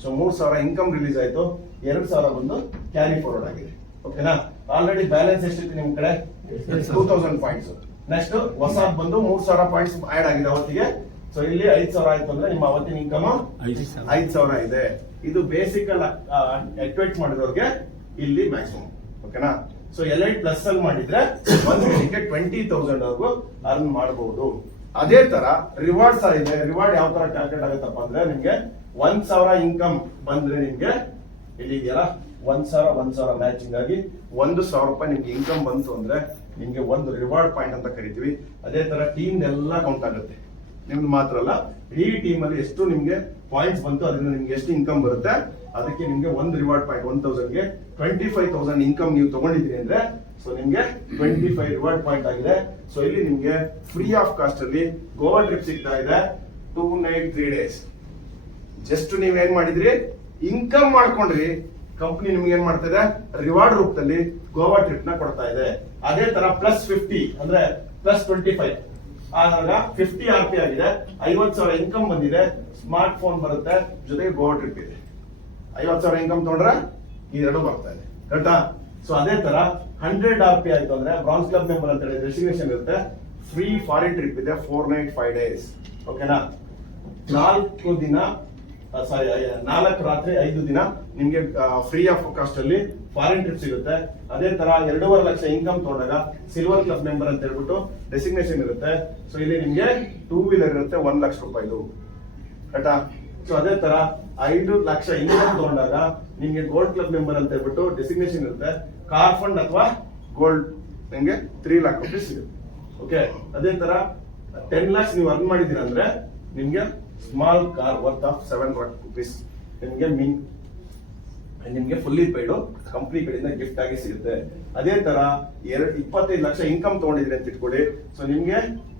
ಸೊ 3000 ಇನ್ಕಮ್ ರಿಲೀಸ್ ಆಯ್ತು, 2000 ಬಂದು ಕ್ಯಾರಿ ಫಾರ್ವರ್ಡ್ ಆಗಿದೆ. ಓಕೆನಾ? ಆಲ್ರೆಡಿ ಬ್ಯಾಲೆನ್ಸ್ ಎಷ್ಟಿತ್ತು ನಿಮ್ ಕಡೆ? 2000 ಪಾಯಿಂಟ್ಸ್. ನೆಕ್ಸ್ಟ್ ಹೊಸ ಬಂದು 3000 ಪಾಯಿಂಟ್ಸ್ ಆಡ್ ಆಗಿದೆ ಅವತ್ತಿಗೆ. ಸೊ ಇಲ್ಲಿ 5000 ಆಯ್ತು ಅಂದ್ರೆ ನಿಮ್ಮ ಅವತ್ತಿನ ಇನ್ಕಮ್ 5000 ಇದೆ. ಇದು ಬೇಸಿಕಲ್ ಆಕ್ಟಿವೇಟ್ ಮಾಡಿದವ್ರಿಗೆ ಇಲ್ಲಿ ಮ್ಯಾಕ್ಸಿಮಮ್. ಓಕೆನಾ? ಸೊ Elite ಪ್ಲಸ್ ಅಲ್ಲಿ ಮಾಡಿದ್ರೆ ಒಂದು ದಿನಕ್ಕೆ 20,000 ವರೆಗೂ ಅರ್ನ್ ಮಾಡಬಹುದು. ಅದೇ ತರ ರಿವಾರ್ಡ್ಸ್ ಇದೆ. ರಿವಾರ್ಡ್ ಯಾವ ತರ ಕ್ಯಾಲ್ಕುಲೇಟ್ ಆಗುತ್ತಪ್ಪ ಅಂದ್ರೆ, ನಿಮ್ಗೆ 1000 ಇನ್ಕಮ್ ಬಂದ್ರೆ ನಿಮ್ಗೆ ಇಲ್ಲಿ ಇದೆಯಲ್ಲ 1000 ಮ್ಯಾಚಿಂಗ್ ಆಗಿ 1000 ರೂಪಾಯಿ ನಿಮ್ಗೆ ಇನ್ಕಮ್ ಬಂತು ಅಂದ್ರೆ ನಿಮ್ಗೆ ಒಂದು ರಿವಾರ್ಡ್ ಪಾಯಿಂಟ್ ಅಂತ ಕರಿತೀವಿ. ಅದೇ ತರ ಟೀಮ್ ಎಲ್ಲ ಕೌಂಟ್ ಆಗುತ್ತೆ. ನಿಮ್ದು ಮಾತ್ರ ಅಲ್ಲ, ಇಡೀ ಟೀಮ್ ಅಲ್ಲಿ ಎಷ್ಟು ನಿಮ್ಗೆ ಪಾಯಿಂಟ್ಸ್ ಬಂತು ಅದರಿಂದ ನಿಮ್ಗೆ ಎಷ್ಟು ಇನ್ಕಮ್ ಬರುತ್ತೆ ಅದಕ್ಕೆ ನಿಮ್ಗೆ ಒಂದು ರಿವಾರ್ಡ್ ಪಾಯಿಂಟ್ 1000ಗೆ 25,000 ಇನ್ಕಮ್ ನೀವು ತಗೊಂಡಿದ್ರಿ ಅಂದ್ರೆ ಸೊ ನಿಮ್ಗೆ 25 ರಿವಾರ್ಡ್ ಪಾಯಿಂಟ್ ಆಗಿದೆ. ಸೊ ಇಲ್ಲಿ ನಿಮ್ಗೆ ಫ್ರೀ ಆಫ್ ಕಾಸ್ಟ್ ಅಲ್ಲಿ ಗೋವಾ ಟ್ರಿಪ್ ಸಿಗ್ತಾ ಇದೆ, 2 night 3 days. ಜಸ್ಟ್ ನೀವ್ ಏನ್ ಮಾಡಿದ್ರಿ, ಇನ್ಕಮ್ ಮಾಡ್ಕೊಂಡ್ರಿ, ಕಂಪನಿ ನಿಮ್ಗೆ ಏನ್ ಮಾಡ್ತಾ ಇದೆ, ರಿವಾರ್ಡ್ ರೂಪದಲ್ಲಿ ಗೋವಾ ಟ್ರಿಪ್ ನ ಕೊಡ್ತಾ ಇದೆ. ಅದೇ ತರ +50 ಅಂದ್ರೆ +25 ಆದಾಗ 50 RP ಆಗಿದೆ, 50,000 ಇನ್ಕಮ್ ಬಂದಿದೆ, ಸ್ಮಾರ್ಟ್ ಫೋನ್ ಬರುತ್ತೆ, ಜೊತೆಗೆ ಗೋವಾ ಟ್ರಿಪ್ ಇದೆ. 50,000 ಇನ್ಕಮ್ ತಗೊಂಡ್ರೆ ಇದೆರಡು ಬರ್ತಾ ಇದೆ, ಕರೆಕ್ಟಾ? ಸೊ ಅದೇ ತರ 100 RP ಆಯ್ತು ಅಂದ್ರೆ ಬ್ರಾನ್ಸ್ ಕ್ಲಬ್ ಮೆಂಬರ್ ಅಂತ ಹೇಳಿ ಡೆಸ್ಟಿನೇಷನ್ ಇರುತ್ತೆ, ಫ್ರೀ ಫಾರಿನ್ ಟ್ರಿಪ್ ಇದೆ, 4 night 5 days. ಓಕೆನಾ? 4 ದಿನ 4 ರಾತ್ರಿ 5 ದಿನ ನಿಮ್ಗೆ ಫ್ರೀ ಆಫ್ ಕಾಸ್ಟ್ ಅಲ್ಲಿ ಫಾರಿನ್ ಟ್ರಿಪ್ ಸಿಗುತ್ತೆ. ಅದೇ ತರ 2.5 ಲಕ್ಷ ಇನ್ಕಮ್ ತಗೊಂಡಾಗ ಸಿಲ್ವರ್ ಕ್ಲಬ್ ಮೆಂಬರ್ ಅಂತ ಹೇಳ್ಬಿಟ್ಟು ಡೆಸಿಗ್ನೇಷನ್ ಇರುತ್ತೆ. ಸೊ ಇಲ್ಲಿ ನಿಮ್ಗೆ 2 ವೀಲರ್ ಇರುತ್ತೆ, 1 ಲಕ್ಷ ರೂಪಾಯಿದು, ಕರೆಕ್ಟಾ? ಸೊ ಅದೇ ತರ 5 ಲಕ್ಷ ಇನ್ಕಮ್ ತಗೊಂಡಾಗ ನಿಮ್ಗೆ ಗೋಲ್ಡ್ ಕ್ಲಬ್ ಮೆಂಬರ್ ಅಂತ ಹೇಳ್ಬಿಟ್ಟು ಡೆಸಿಗ್ನೇಷನ್ ಇರುತ್ತೆ. ಕಾರ್ ಫಂಡ್ ಅಥವಾ ಗೋಲ್ಡ್ ನಿಮ್ಗೆ 3 lakh ರೂಪೀಸ್ ಸಿಗುತ್ತೆ. ಓಕೆ? ಅದೇ ತರ 10 lakhs ನೀವು ಅರ್ನ್ ಮಾಡಿದೀರ ಅಂದ್ರೆ ನಿಮ್ಗೆ small car worth of 7 lakh rupees ನಿಮ್ಗೆ ಫುಲ್ಲಿ ಪೇಯ್ಡು ಕಂಪ್ನಿ ಕಡೆಯಿಂದ ಗಿಫ್ಟ್ ಆಗಿ ಸಿಗುತ್ತೆ. ಅದೇ ತರ 25 ಲಕ್ಷ ಇನ್ಕಮ್ ತಗೊಂಡಿದ್ರಿ ಅಂತ ಇಟ್ಕೊಳ್ಳಿ. ಸೊ ನಿಮ್ಗೆ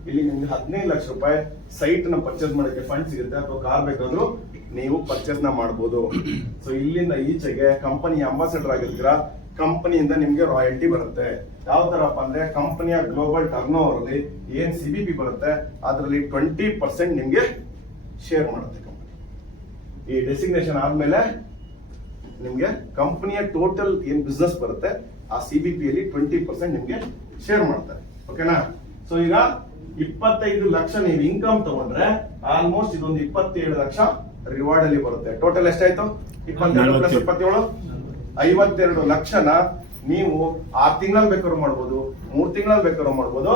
ಇಲ್ಲಿ ನಿಮ್ಗೆ 15 ಲಕ್ಷ ರೂಪಾಯಿ ಸೈಟ್ ನ ಪರ್ಚೇಸ್ ಮಾಡೋಕೆ ಫಂಡ್ ಸಿಗುತ್ತೆ, ಅಥವಾ ಕಾರ್ ಬೇಕಾದ್ರೂ ನೀವು ಪರ್ಚೇಸ್ ನ ಮಾಡಬಹುದು. ಸೊ ಇಲ್ಲಿಂದ ಈಚೆಗೆ ಕಂಪನಿ ಅಂಬಾಸಿಡರ್ ಆಗಿರ್ತೀರಾ, ಕಂಪನಿಯಿಂದ ನಿಮ್ಗೆ ರಾಯಲ್ಟಿ ಬರುತ್ತೆ. ಯಾವ ತರಪ್ಪ ಅಂದ್ರೆ, ಕಂಪನಿಯ ಗ್ಲೋಬಲ್ ಟರ್ನ್ ಓವರ್ ಅಲ್ಲಿ ಏನ್ CBP ಬರುತ್ತೆ ಅದರಲ್ಲಿ 20% ನಿಮ್ಗೆ ಶೇರ್ ಮಾಡುತ್ತೆ ಕಂಪನಿ. ಈ ಡೆಸಿಗ್ನೇಷನ್ ಆದ್ಮೇಲೆ ನಿಮ್ಗೆ ಕಂಪನಿಯ ಟೋಟಲ್ ಏನ್ ಬಿಸ್ನೆಸ್ ಬರುತ್ತೆ ಆ CBP ಅಲ್ಲಿ 20% ನಿಮ್ಗೆ ಶೇರ್ ಮಾಡ್ತಾರೆ. ಓಕೆನಾ? ಸೊ ಈಗ 25 ಲಕ್ಷ ನೀವು ಇನ್ಕಮ್ ತಗೊಂಡ್ರೆ ಆಲ್ಮೋಸ್ಟ್ ಇದೊಂದು 27 ಲಕ್ಷ ರಿವಾರ್ಡ್ ಅಲ್ಲಿ ಬರುತ್ತೆ. ಟೋಟಲ್ ಎಷ್ಟಾಯ್ತು? 22 + 27 52 ಲಕ್ಷನ ನೀವು 6 ತಿಂಗಳಲ್ಲಿ ಬೇಕಾದ್ರೂ ಮಾಡ್ಬೋದು, 3 ತಿಂಗಳಲ್ಲಿ ಬೇಕಾದ್ರೂ ಮಾಡ್ಬೋದು,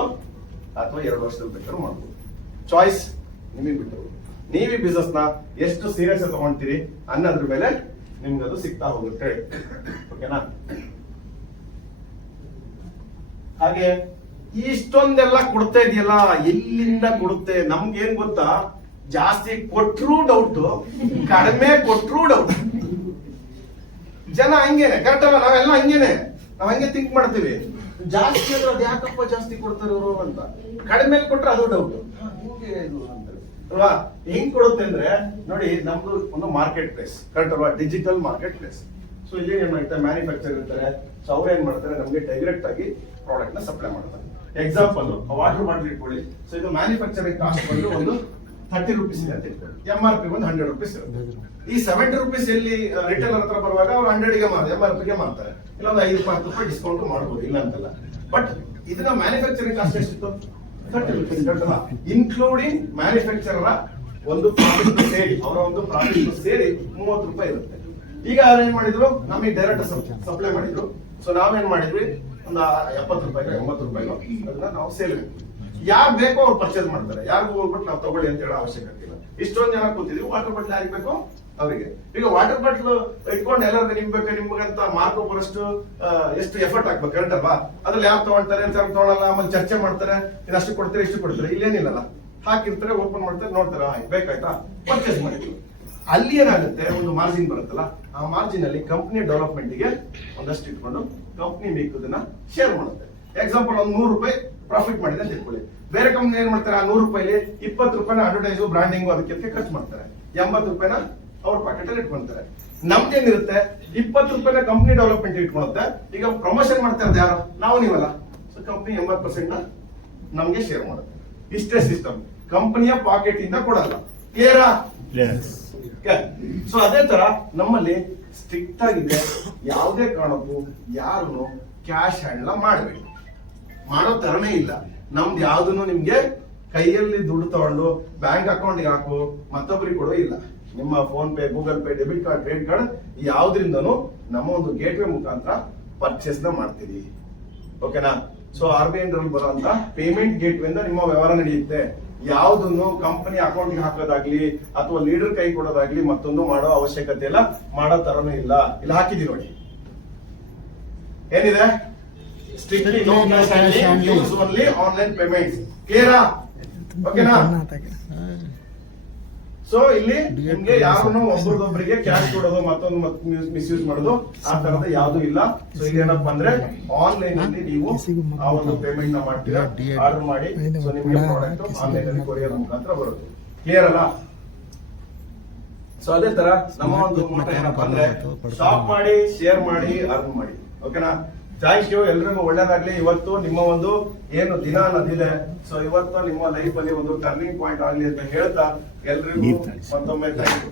ಅಥವಾ 2 ವರ್ಷದಲ್ಲಿ ಬೇಕಾದ್ರೂ ಮಾಡ್ಬೋದು. ಚಾಯ್ಸ್ ನಿಮಗೆ ಬಿಟ್ಟು. ನೀವು ಈ ಬಿಸ್ನೆಸ್ ನ ಎಷ್ಟು ಸೀರಿಯಸ್ ತಗೊಂತೀರಿ ಅನ್ನೋದ್ರ ಮೇಲೆ ನಿಮ್ಗೆ ಅದು ಸಿಗ್ತಾ ಹೋಗುತ್ತೆ. ಓಕೆನಾ? ಹಾಗೆ ಇಷ್ಟೊಂದೆಲ್ಲ ಕೊಡ್ತಾ ಇದೆಯಲ್ಲ, ಎಲ್ಲಿಂದ ಕೊಡುತ್ತೆ? ನಮ್ಗೆ ಏನ್ ಗೊತ್ತಾ, ಜಾಸ್ತಿ ಕೊಟ್ರೂ ಡೌಟ್, ಕಡಿಮೆ ಕೊಟ್ರೂ ಡೌಟ್. ಜನ ಹಂಗೇನೆ, ಕರೆಕ್ಟ್ ಅಲ್ಲ? ನಾವೆಲ್ಲ ಹಂಗೇನೆ, ನಾವ್ ಹಂಗೆ ಥಿಂಕ್ ಮಾಡ್ತೀವಿ. ಜಾಸ್ತಿ ಅಂದ್ರೆ ಅದು ಯಾಕಪ್ಪ ಜಾಸ್ತಿ ಕೊಡ್ತಾರೆ ಇವರು ಅಂತ, ಕಡಿಮೆ ಕೊಟ್ರೆ ಅದು ಡೌಟ್. ಅಲ್ವಾ? ಹೆಂಗ್ ಕೊಡುತ್ತೆ ಅಂದ್ರೆ ನೋಡಿ, ನಮ್ದು ಒಂದು ಮಾರ್ಕೆಟ್ ಪ್ಲೇಸ್, ಕರೆಕ್ಟ್ ಅಲ್ವಾ? Digital market place. ಸೊ ಇಲ್ಲಿ ಏನ್ ಮಾಡ್ತಾರೆ, ಮ್ಯಾನುಫ್ಯಾಕ್ಚರ್ ಇರ್ತಾರೆ. ಸೊ ಅವ್ರು ಏನ್ ಮಾಡ್ತಾರೆ, ನಮ್ಗೆ ಡೈರೆಕ್ಟ್ ಆಗಿ ಪ್ರಾಡಕ್ಟ್ ನ ಸಪ್ಲೈ ಮಾಡ್ತಾರೆ. ಎಕ್ಸಾಂಪಲ್ ವಾಟರ್ ಬಾಟಲ್ ಇಟ್ಕೊಳ್ಳಿ. ಸೊ ಇದು ಮ್ಯಾನುಫ್ಯಾಕ್ಚರಿಂಗ್ ಕಾಸ್ಟ್ ಬಂದು ಒಂದು 30 rupees ಇದೆ ಅಂತ ಇಟ್ಕೊಳ್ಳಿ. MRP ಒಂದು 100 rupees ಇರುತ್ತೆ. ಈ 70 rupees ಎಲ್ಲಿ ರಿಟೇಲರ್ ಹತ್ರ ಬರುವಾಗ ಅವ್ರು 100 ಗೆ ಮಾರ್ತಾರೆ, MRP ಗೆ ಮಾರ್ತಾರೆ. ಇಲ್ಲ ಒಂದು 5 ರೂಪಾಯಿ ಡಿಸ್ಕೌಂಟ್ ಮಾಡ್ಬೋದು, ಇಲ್ಲ ಅಂತಲ್ಲ. ಬಟ್ ಇದನ್ನ ಮ್ಯಾನುಫ್ಯಾಕ್ಚರಿಂಗ್ ಕಾಸ್ಟ್ ಎಷ್ಟಿತ್ತು? 30 rupees ಅಲ್ಲ, ಇನ್ಕ್ಲೂಡಿಂಗ್ ಮ್ಯಾನುಫ್ಯಾಕ್ಚರರ್ ಒಂದು ಪ್ರಾಫಿಟ್ ಸೇರಿ, ಅವರ ಒಂದು ಪ್ರಾಫಿಟ್ ಸೇರಿ 30 ರೂಪಾಯಿ ಇರುತ್ತೆ. ಈಗ ಅವ್ರೇನ್ ಮಾಡಿದ್ರು, ನಮಗೆ ಡೈರೆಕ್ಟ್ ಸಪ್ಲೈ ಮಾಡಿದ್ರು. ಸೊ ನಾವೇನ್ ಮಾಡಿದ್ವಿ, ಒಂದು 70 ರೂಪಾಯಿಗೆ 80 ರೂಪಾಯಿಗೆ ಅದನ್ನ ನಾವು ಸೇಲ್ ಯಾರು ಬೇಕೋ ಅವ್ರು ಪರ್ಚೇಸ್ ಮಾಡ್ತಾರೆ. ಯಾರಿಗೂ ಹೋಗ್ಬಿಟ್ಟು ನಾವು ತಗೊಳ್ಳಿ ಅಂತ ಹೇಳೋ ಅವಶ್ಯಕತೆ ಇಲ್ಲ. ಇಷ್ಟೊಂದು ಜನ ಕೂತಿದ್ವಿ, ವಾಟರ್ ಬಾಟ್ಲ್ ಯಾರಿಗೆ ಬೇಕೋ ಅವರಿಗೆ. ಈಗ ವಾಟರ್ ಬಾಟ್ಲ್ ಇಟ್ಕೊಂಡು ಎಲ್ಲರಿಗೂ ನಿಮ್ಗಂತ ಮಾರ್ಕ್ ಬರೋಷ್ಟು ಎಷ್ಟು ಎಫರ್ಟ್ ಹಾಕ್ಬೇಕು ಕರೆಕ್ಟ್ ಅಲ್ವಾ? ಅದ್ರಲ್ಲಿ ಯಾರು ತಗೊಳ್ತಾರೆ ಅಂತ ತಗೊಳಲ್ಲ, ಆಮೇಲೆ ಚರ್ಚೆ ಮಾಡ್ತಾರೆ, ಇದಷ್ಟು ಕೊಡ್ತಾರೆ ಇಷ್ಟು ಕೊಡ್ತಾರೆ, ಇಲ್ಲೇನಿಲ್ಲಲ್ಲ, ಹಾಕಿರ್ತಾರೆ, ಓಪನ್ ಮಾಡ್ತಾರೆ, ನೋಡ್ತಾರೆ, ಬೇಕಾಯ್ತಾ, ಪರ್ಚೇಸ್ ಮಾಡಿದ್ರು. ಅಲ್ಲಿ ಏನಾಗುತ್ತೆ, ಒಂದು ಮಾರ್ಜಿನ್ ಬರುತ್ತಲ್ಲ, ಆ ಮಾರ್ಜಿನ್ ಅಲ್ಲಿ ಕಂಪನಿ ಡೆವಲಪ್ಮೆಂಟ್ ಗೆ ಒಂದಷ್ಟು ಇಟ್ಕೊಂಡು ಕಂಪನಿ ಮಿಕ್ಕದನ್ನ ಶೇರ್ ಮಾಡುತ್ತೆ. ಎಕ್ಸಾಂಪಲ್ ಒಂದು 100 ರೂಪಾಯಿ ಪ್ರಾಫಿಟ್ ಮಾಡಿದೆ ಅಂತ ಇಟ್ಕೊಳ್ಳಿ. ಬೇರೆ ಕಂಪನಿ ಏನ್ ಮಾಡ್ತಾರೆ, ಆ 100 ರೂಪಾಯಿಲಿ 20 ರೂಪಾಯಿನ ಅಡ್ವರ್ಟೈಸ್ ಬ್ರಾಂಡಿಂಗ್ ಅದಕ್ಕೆ ಖರ್ಚು ಮಾಡ್ತಾರೆ, 80 ರೂಪಾಯಿನ ಅವ್ರ ಪಾಕೆಟ್ ಅಲ್ಲಿ ಇಟ್ಕೊಂತಾರೆ. ನಮ್ದೇನಿರುತ್ತೆ, 20 ರೂಪಾಯಿನ ಕಂಪನಿ ಡೆವಲಪ್ಮೆಂಟ್ ಇಟ್ಕೊಳುತ್ತೆ. ಈಗ ಪ್ರಮೋಷನ್ ಮಾಡ್ತಾ ಇರೋದು ಯಾರು? ನಾವು, ನೀವಲ್ಲ. ಸೊ ಕಂಪನಿ 80% ನ ನಮ್ಗೆ ಶೇರ್ ಮಾಡುತ್ತೆ. ಇಷ್ಟೇ ಸಿಸ್ಟಮ್, ಕಂಪನಿಯ ಪಾಕೆಟ್ ಇಂದ ಕೊಡಲ್ಲ. ಕ್ಲಿಯರಾ? ಸೊ ಅದೇ ತರ ನಮ್ಮಲ್ಲಿ ಸ್ಟ್ರಿಕ್ಟ್ ಆಗಿದೆ, ಯಾವುದೇ ಕಾರಣಕ್ಕೂ ಯಾರು ಕ್ಯಾಶ್ ಹ್ಯಾಂಡ್ಲ ಮಾಡಬೇಕು, ಮಾಡೋ ತರನೇ ಇಲ್ಲ. ನಮ್ದು ಯಾವ್ದನ್ನು ನಿಮ್ಗೆ ಕೈಯಲ್ಲಿ ದುಡ್ಡು ತಗೊಂಡು ಬ್ಯಾಂಕ್ ಅಕೌಂಟ್ಗೆ ಹಾಕು ಮತ್ತೊಬ್ಬರಿಗೆ ಕೊಡೋ ಇಲ್ಲ. ನಿಮ್ಮ PhonePe, Google Pay, debit card, credit card ಯಾವ್ದ್ರಿಂದನೂ ನಮ್ಮ ಒಂದು ಗೇಟ್ ವೇ ಮುಖಾಂತರ ಪರ್ಚೇಸ್ ನ ಮಾಡ್ತೀವಿ. ಓಕೆನಾ? ಸೊ RBI ಬರುವಂತ ಪೇಮೆಂಟ್ ಗೇಟ್ ವೇ ಇಂದ ನಿಮ್ಮ ವ್ಯವಹಾರ ನಡೆಯುತ್ತೆ. ಯಾವುದನ್ನು ಕಂಪನಿ ಅಕೌಂಟ್ಗೆ ಹಾಕೋದಾಗ್ಲಿ ಅಥವಾ ಲೀಡರ್ ಕೈ ಕೊಡೋದಾಗ್ಲಿ ಮತ್ತೊಂದು ಮಾಡೋ ಅವಶ್ಯಕತೆ ಇಲ್ಲ, ಮಾಡೋ ತರನೂ ಇಲ್ಲ. ಇಲ್ಲಿ ಹಾಕಿದೀವಿ ನೋಡಿ, ಏನಿದೆ, strictly no cash handling, use only online payments. ಕ್ಲಿಯರಾ? ಓಕೆನಾ? ಸೊ ಇಲ್ಲಿ ನಿಮ್ಗೆ ಯಾರನ್ನು ಒಬ್ಬರಿಗೊಬ್ಬರಿಗೆ ಕ್ಯಾಶ್ ಕೊಡೋದು ಮತ್ತೊಂದು ಮಿಸ್ಯೂಸ್ ಮಾಡೋದು ಆ ತರದ ಯಾವ್ದು ಇಲ್ಲ. ಸೊ ಇದೇನಪ್ಪ ಅಂದ್ರೆ ಆನ್ಲೈನ್ ಅಲ್ಲಿ ನೀವು ಆ ಒಂದು ಪೇಮೆಂಟ್ ನ ಮಾಡ್ತೀರಾ, ಆರ್ಡರ್ ಮಾಡಿ, ಸೊ ನಿಮ್ಗೆ ಪ್ರಾಡಕ್ಟ್ ಆನ್ಲೈನ್ ಅಲ್ಲಿ ಕೊರಿಯರ್ ಮುಖಾಂತರ ಬರುತ್ತೆ. ಕ್ಲಿಯರ್ ಅಲ್ಲ? ಸೊ ಅದೇ ತರ ನಮ್ಮ ಒಂದು ಮೋಟ ಏನಪ್ಪ ಅಂದ್ರೆ ಸ್ಟಾಪ್ ಮಾಡಿ, ಶೇರ್ ಮಾಡಿ, ಅರ್ನ್ ಮಾಡಿ. ಓಕೆನಾ? ಥ್ಯಾಂಕ್ ಯು, ಎಲ್ರಿಗೂ ಒಳ್ಳೇದಾಗ್ಲಿ. ಇವತ್ತು ನಿಮ್ಮ ಒಂದು ಏನು ದಿನ ಅನ್ನೋದಿದೆ, ಸೊ ಇವತ್ತು ನಿಮ್ಮ ಲೈಫ್ ಅಲ್ಲಿ ಒಂದು ಟರ್ನಿಂಗ್ ಪಾಯಿಂಟ್ ಆಗ್ಲಿ ಅಂತ ಹೇಳ್ತಾ ಎಲ್ರಿಗೂ ಮತ್ತೊಮ್ಮೆ ಥ್ಯಾಂಕ್ ಯು.